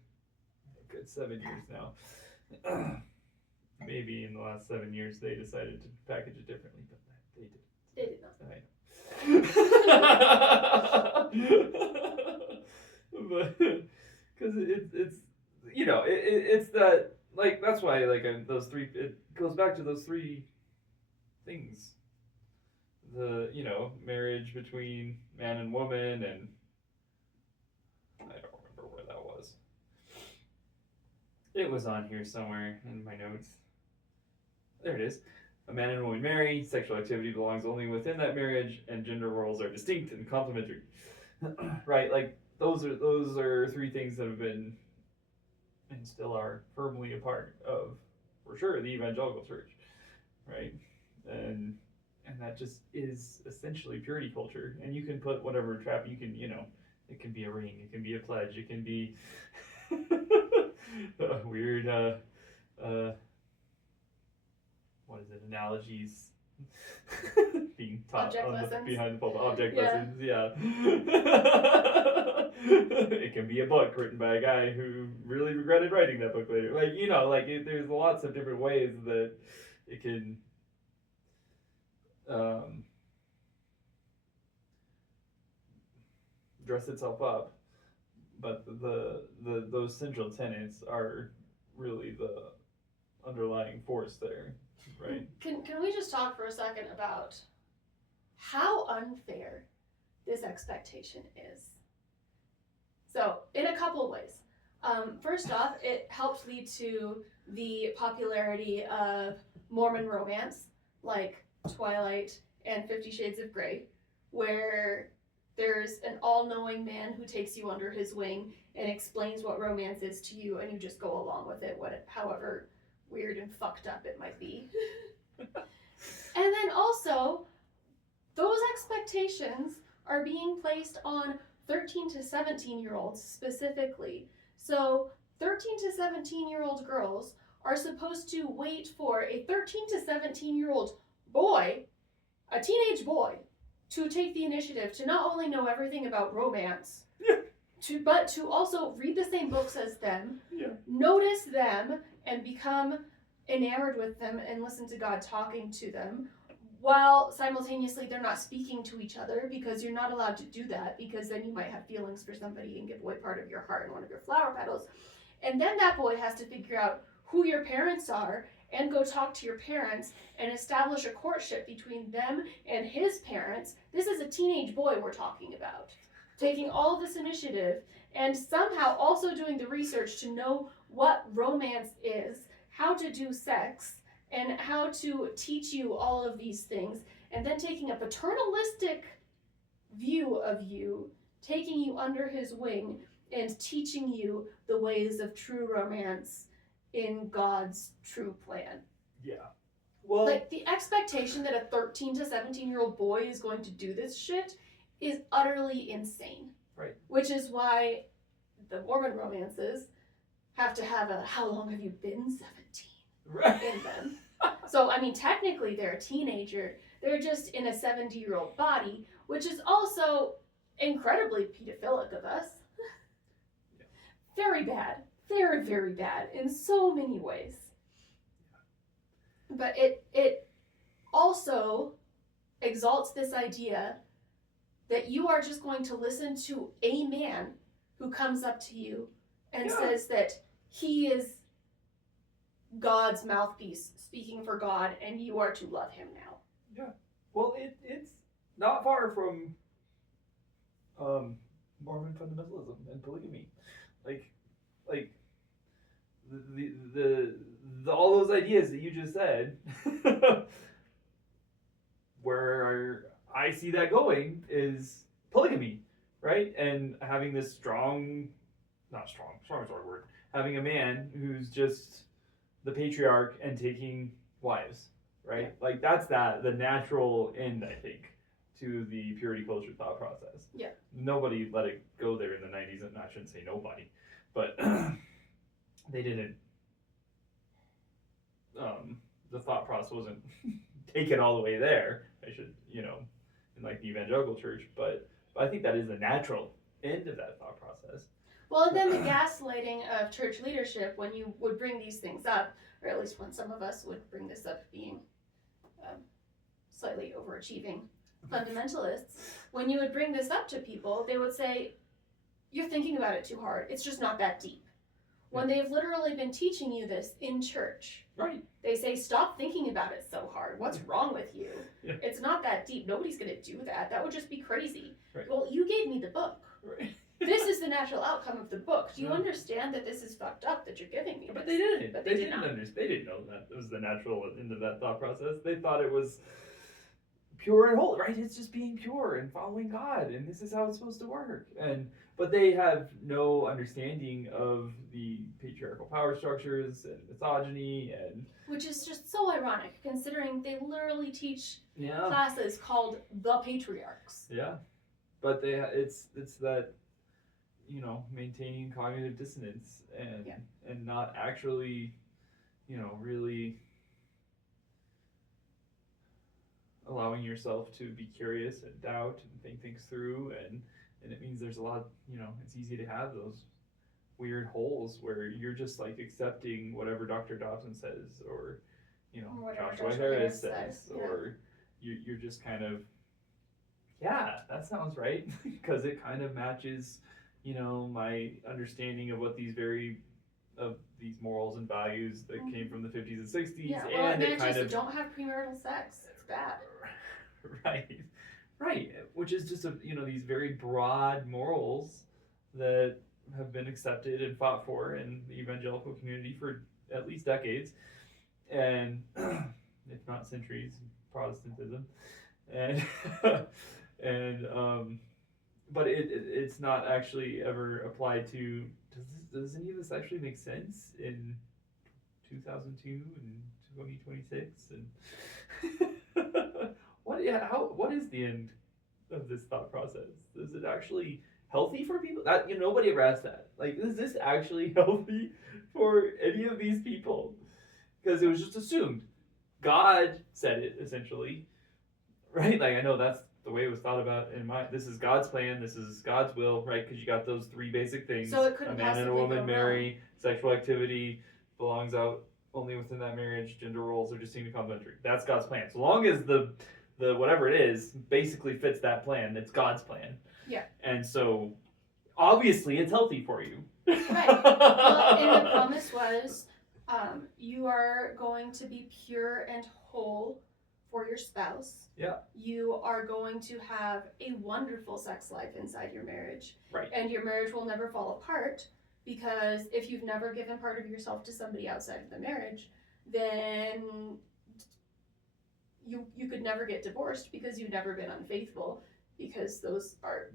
a good 7 years now. Maybe in the last 7 years they decided to package it differently, but they did. They did not. I know. But because it's you know it's that like that's why like those three it goes back to those three things, the you know marriage between man and woman, and I don't remember where that was. It was on here somewhere in my notes. There it is. A man and a woman marry, sexual activity belongs only within that marriage, and gender roles are distinct and complementary. Right? Like those are three things that have been and still are firmly a part of, for sure, the evangelical church. Right? And that just is essentially purity culture. And you can put whatever trap you can, you know, it can be a ring, it can be a pledge, it can be weird what is it, analogies being taught behind the pulpit, object lessons, yeah. It can be a book written by a guy who really regretted writing that book later. Like, you know, like there's lots of different ways that it can dress itself up, but those central tenets are really the underlying force there. Right. Can we just talk for a second about how unfair this expectation is? So, in a couple of ways. First off, it helped lead to the popularity of Mormon romance, like Twilight and 50 Shades of Grey, where there's an all-knowing man who takes you under his wing and explains what romance is to you, and you just go along with it, however weird and fucked up it might be. And then also, those expectations are being placed on 13 to 17-year-olds specifically. So 13 to 17-year-old girls are supposed to wait for a 13 to 17-year-old boy, a teenage boy, to take the initiative to not only know everything about romance, but to also read the same books as them, notice them, and become enamored with them and listen to God talking to them, while simultaneously they're not speaking to each other, because you're not allowed to do that, because then you might have feelings for somebody and give away part of your heart and one of your flower petals. And then that boy has to figure out who your parents are and go talk to your parents and establish a courtship between them and his parents. This is a teenage boy we're talking about, taking all of this initiative and somehow also doing the research to know what romance is, how to do sex, and how to teach you all of these things, and then taking a paternalistic view of you, taking you under his wing, and teaching you the ways of true romance in God's true plan. Yeah. Well, like, the expectation that a 13 to 17-year-old boy is going to do this shit is utterly insane. Right. Which is why the Mormon romances have to have a "how long have you been 17?" right. in them. So, I mean, technically they're a teenager. They're just in a 70-year-old body, which is also incredibly pedophilic of us. Yeah. Very bad. Very, very bad in so many ways. But it also exalts this idea that you are just going to listen to a man who comes up to you and says that he is God's mouthpiece speaking for God, and you are to love him now. Yeah. Well, it's not far from Mormon fundamentalism and polygamy, like like the all those ideas that you just said, where I see that going is polygamy, right? And having this not strong is the wrong word, having a man who's just the patriarch and taking wives, right? Yeah. Like that's the natural end, I think, to the purity culture thought process. Yeah. Nobody let it go there in the 90s, and I shouldn't say nobody, but they didn't. The thought process wasn't taken all the way there. I should, in like the evangelical church, but I think that is the natural end of that thought process. Well, and then the gaslighting of church leadership when you would bring these things up, or at least when some of us would bring this up, being slightly overachieving fundamentalists, when you would bring this up to people, they would say, "You're thinking about it too hard. It's just not that deep." When they've literally been teaching you this in church. Right. They say, "Stop thinking about it so hard. What's wrong with you? Yeah. It's not that deep. Nobody's going to do that. That would just be crazy." Right. Well, you gave me the book. Right. This is the natural outcome of the book. Do you understand that this is fucked up that you're giving me? But they didn't. But they did didn't not. understand. They didn't know that it was the natural end of that thought process. They thought it was pure and holy, right? It's just being pure and following God, and this is how it's supposed to work. But they have no understanding of the patriarchal power structures and misogyny and Which is just so ironic, considering they literally teach yeah, classes called the patriarchs. yeah. But it's that maintaining cognitive dissonance and not actually really allowing yourself to be curious and doubt and think things through, and it means there's a lot, it's easy to have those weird holes where you're just like accepting whatever Dr. Dobson says, or Joshua Harris says, or you're just kind of, yeah, that sounds right, because it kind of matches my understanding of what these morals and values that came from the 50s and 60s. Yeah, well, and it kind of don't have premarital sex. It's bad. Right, which is just these very broad morals that have been accepted and fought for in the evangelical community for at least decades, and if not centuries, Protestantism, and but it's not actually ever applied to. Does any of this actually make sense in 2002 and 2026 and what is the end of this thought process? Is it actually healthy for people? That nobody ever asked that. Like, is this actually healthy for any of these people? Because it was just assumed. God said it, essentially, right? Like, I know that's the way it was thought about in my. This is God's plan. This is God's will, right? Because you got those three basic things. So it couldn't a man and a possibly woman go marry. Sexual activity belongs out only within that marriage. Gender roles are just seen complementary. That's God's plan. So long as the whatever it is basically fits that plan, it's God's plan. Yeah. And so obviously it's healthy for you. Right. Well, and the promise was, you are going to be pure and whole for your spouse. Yeah. You are going to have a wonderful sex life inside your marriage. Right. And your marriage will never fall apart, because if you've never given part of yourself to somebody outside of the marriage, then you could never get divorced, because you've never been unfaithful, because those are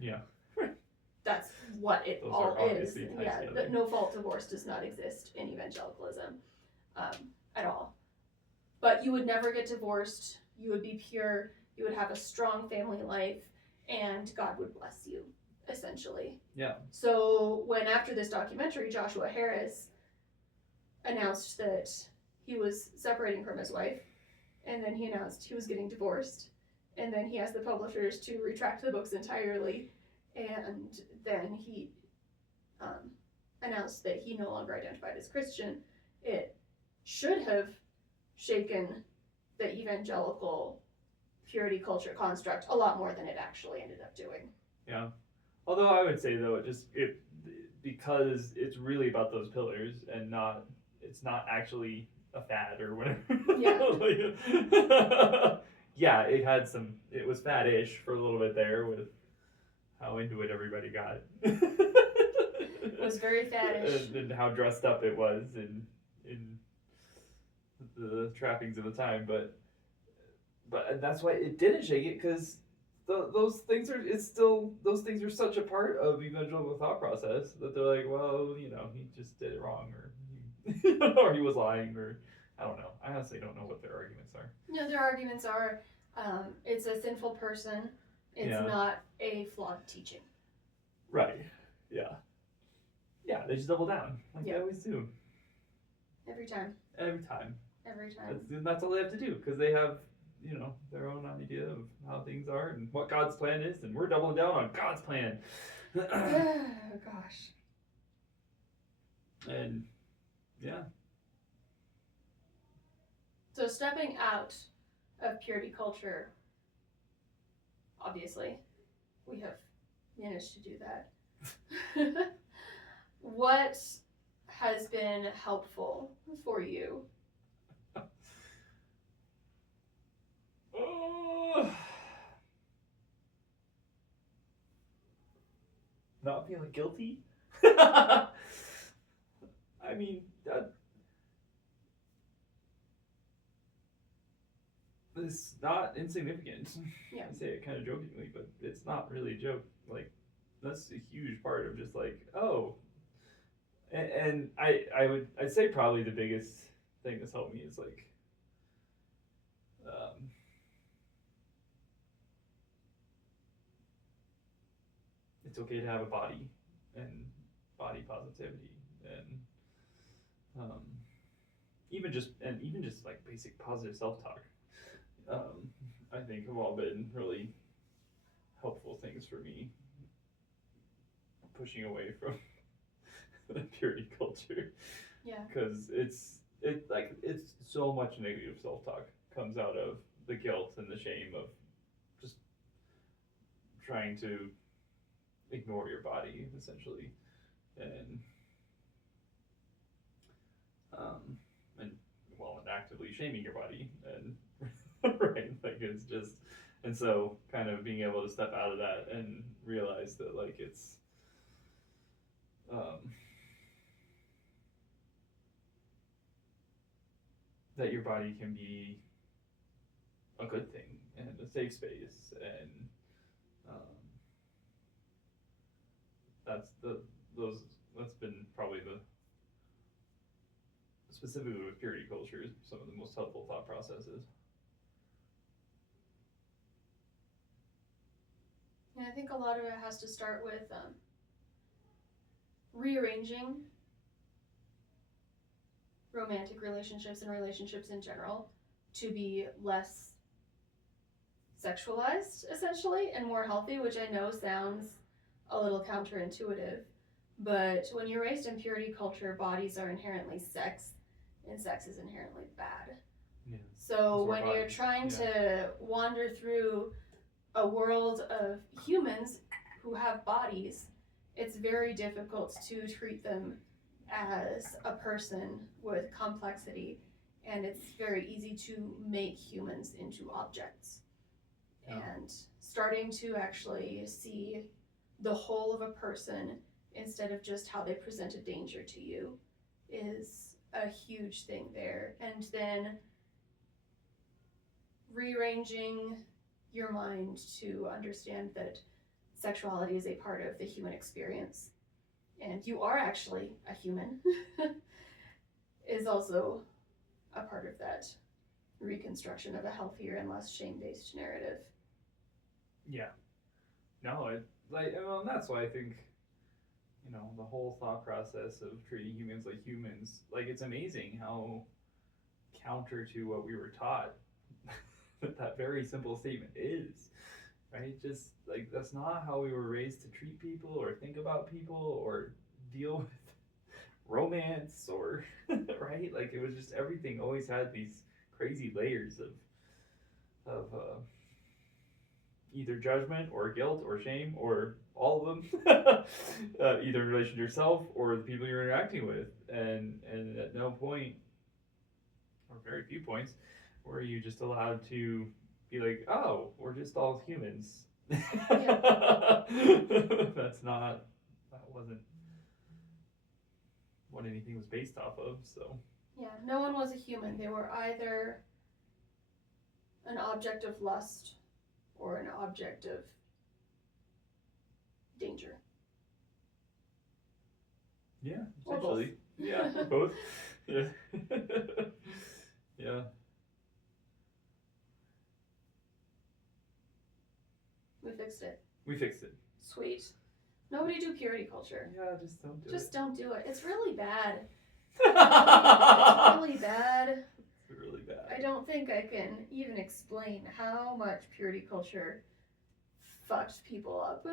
that's what it those all is. Yeah, the no fault divorce does not exist in evangelicalism at all. But you would never get divorced. You would be pure. You would have a strong family life, and God would bless you, essentially. Yeah. So when, after this documentary, Joshua Harris announced that he was separating from his wife, and then he announced he was getting divorced, and then he asked the publishers to retract the books entirely, and then he announced that he no longer identified as Christian, it should have shaken the evangelical purity culture construct a lot more than it actually ended up doing. Yeah. Although I would say, though, because it's really about those pillars and it's not actually a fad or whatever. Yeah. yeah, it was fat-ish for a little bit there with how into it everybody got. It was very faddish. And how dressed up it was in the trappings of the time, but and that's why it didn't shake it, because those things are such a part of evangelical thought process that they're like, well, you know, he just did it wrong, or or he was lying, or I don't know. I honestly don't know what their arguments are. No, their arguments are, it's a sinful person. It's Yeah. not a flawed teaching. Right. Yeah. Yeah, they just double down like they Yeah. always do. Every time. Every time. Every time. That's all they have to do, because they have, you know, their own idea of how things are and what God's plan is, and we're doubling down on God's plan. Oh, gosh. And yeah. So stepping out of purity culture, obviously, we have managed to do that. What has been helpful for you? Not feeling guilty? I mean, it's not insignificant. Yeah. I say it kind of jokingly, but it's not really a joke. Like, that's a huge part of just like, oh. And I'd say probably the biggest thing that's helped me is like, it's okay to have a body, and body positivity, and even just like basic positive self-talk, I think have all been really helpful things for me, pushing away from the purity culture. Yeah. Because it's so much negative self-talk comes out of the guilt and the shame of just trying to ignore your body, essentially, and actively shaming your body, and right, like it's just, and so kind of being able to step out of that and realize that like it's that your body can be a good thing and a safe space, and that's been probably specifically with purity culture, some of the most helpful thought processes. And I think a lot of it has to start with rearranging romantic relationships and relationships in general to be less sexualized, essentially, and more healthy, which I know sounds a little counterintuitive. But when you're raised in purity culture, bodies are inherently sex, and sex is inherently bad. Yeah. So when you're trying to wander through a world of humans who have bodies, it's very difficult to treat them as a person with complexity, and it's very easy to make humans into objects. Yeah. And starting to actually see the whole of a person instead of just how they present a danger to you is a huge thing there. And then rearranging your mind to understand that sexuality is a part of the human experience, and you are actually a human, is also a part of that reconstruction of a healthier and less shame-based narrative. Yeah. No, and that's why I think, you know, the whole thought process of treating humans like humans, like, it's amazing how counter to what we were taught that very simple statement is, right? Just like, that's not how we were raised to treat people or think about people or deal with romance or right, like it was just, everything always had these crazy layers of either judgment or guilt or shame or all of them, either in relation to yourself or the people you're interacting with, and at no point, or very few points, were you just allowed to be like, oh, we're just all humans. Yeah. That wasn't what anything was based off of, so. Yeah, no one was a human. They were either an object of lust or an object of danger. Yeah, Or both. essentially. Yeah, or both. Yeah. Yeah. We fixed it. We fixed it. Sweet. Nobody do purity culture. Yeah, just don't do Just it. don't do it. It's really bad. It's It's really bad. really bad. I don't think I can even explain how much purity culture fucked people up.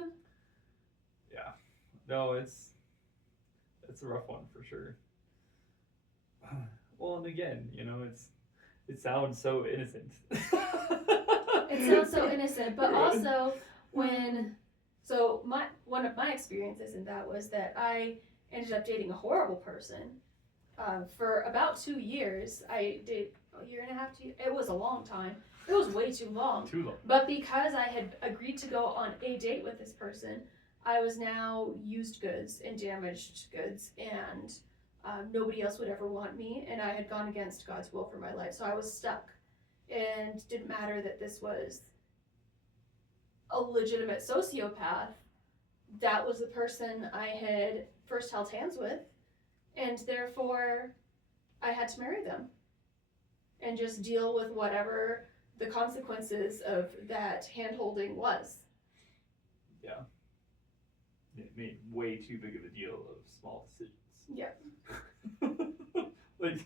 Yeah. No, it's a rough one for sure. Well, and again, it sounds so innocent. It sounds so innocent, but also one of my experiences in that was that I ended up dating a horrible person. For about 2 years, I did a year and a half. It was a long time. It was way too long. Too long. But because I had agreed to go on a date with this person, I was now used goods and damaged goods, and nobody else would ever want me, and I had gone against God's will for my life, so I was stuck. And it didn't matter that this was a legitimate sociopath. That was the person I had first held hands with, and therefore I had to marry them and just deal with whatever the consequences of that hand-holding was. Yeah. It made way too big of a deal of small decisions. Yeah. Like,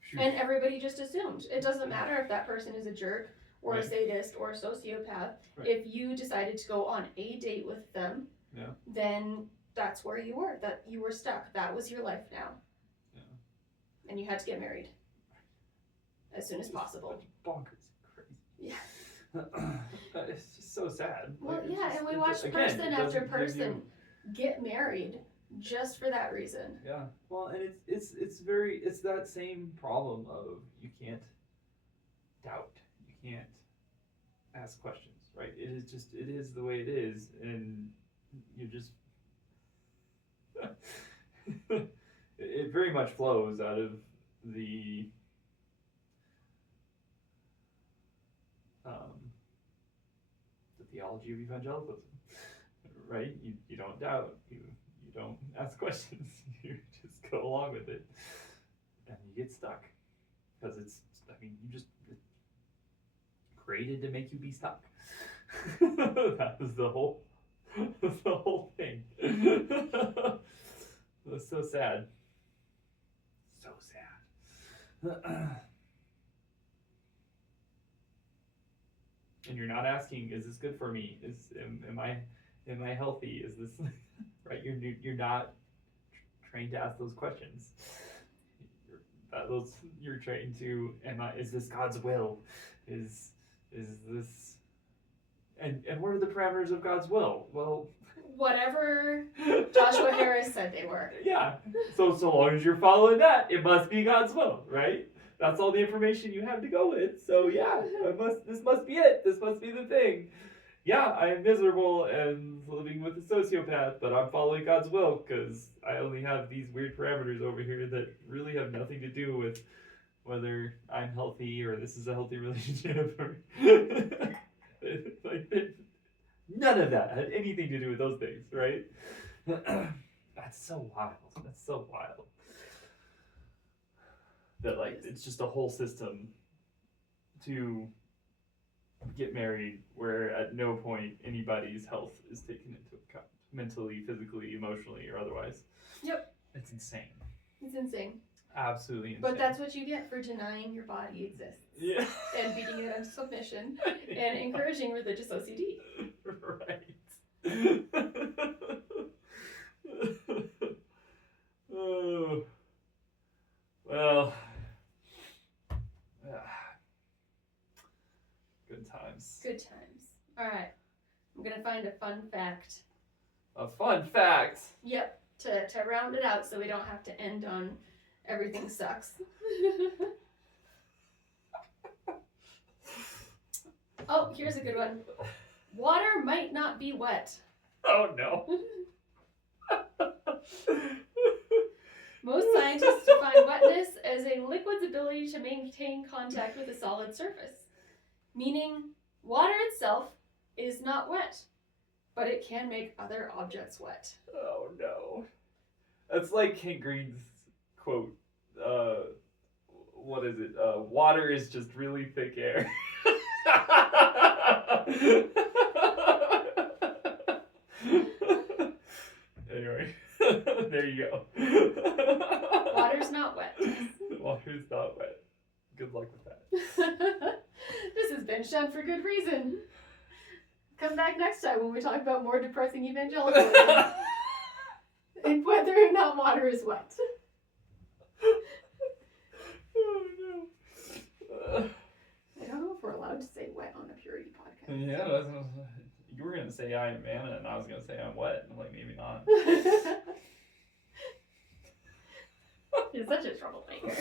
shoot. And everybody just assumed. It doesn't matter if that person is a jerk or Right. a sadist or a sociopath. Right. If you decided to go on a date with them, Yeah. then that's where you were. That you were stuck. That was your life now. Yeah. And you had to get married as soon as possible. It's bonkers, crazy. Yeah. It's just so sad. Well, Like, yeah, it's and we just- watched again, person it after doesn't give person you- get married just for that reason. Yeah. Well, and it's that same problem of you can't doubt, you can't ask questions, right? It is the way it is, and you just it very much flows out of the theology of evangelicalism, right? You don't doubt, you don't ask questions, you just go along with it, and you get stuck because it's created to make you be stuck. That was the whole thing. It was so sad. So sad. And you're not asking, is this good for me? Am I healthy? Is this right? You're not trained to ask those questions. You're trained to, is this God's will? Is this, and what are the parameters of God's will? Well, Whatever Joshua Harris said they were. yeah. So long as you're following that, it must be God's will, right? That's all the information you have to go with. So yeah, this must be it. This must be the thing. Yeah, I am miserable and living with a sociopath, but I'm following God's will because I only have these weird parameters over here that really have nothing to do with whether I'm healthy or this is a healthy relationship. Or none of that had anything to do with those things, right? That's so wild. That's so wild. That it's just a whole system to get married where at no point anybody's health is taken into account, mentally, physically, emotionally, or otherwise. Yep. It's insane. It's insane. Absolutely insane. But that's what you get for denying your body exists. Yeah. And beating it into submission and encouraging religious OCD. Right. Oh. Well. Good times. Good times. Alright. I'm gonna find a fun fact. A fun fact. Yep. To round it out so we don't have to end on everything sucks. Oh, here's a good one. Water might not be wet. Oh no. Most scientists define wetness as a liquid's ability to maintain contact with a solid surface, meaning water itself is not wet, but it can make other objects wet. Oh no. That's like Kent Green's quote. What is it? Water is just really thick air. Anyway, there you go. Water's not wet. Water's not wet. Good luck with that. This has been Shunned for Good Reason. Come back next time when we talk about more depressing evangelicalism and whether or not water is wet. Oh no. I don't know if we're allowed to say wet on a purity podcast. Yeah, you were gonna say I am manna, and I was gonna say I'm wet. I'm like, maybe not. You're such a troublemaker.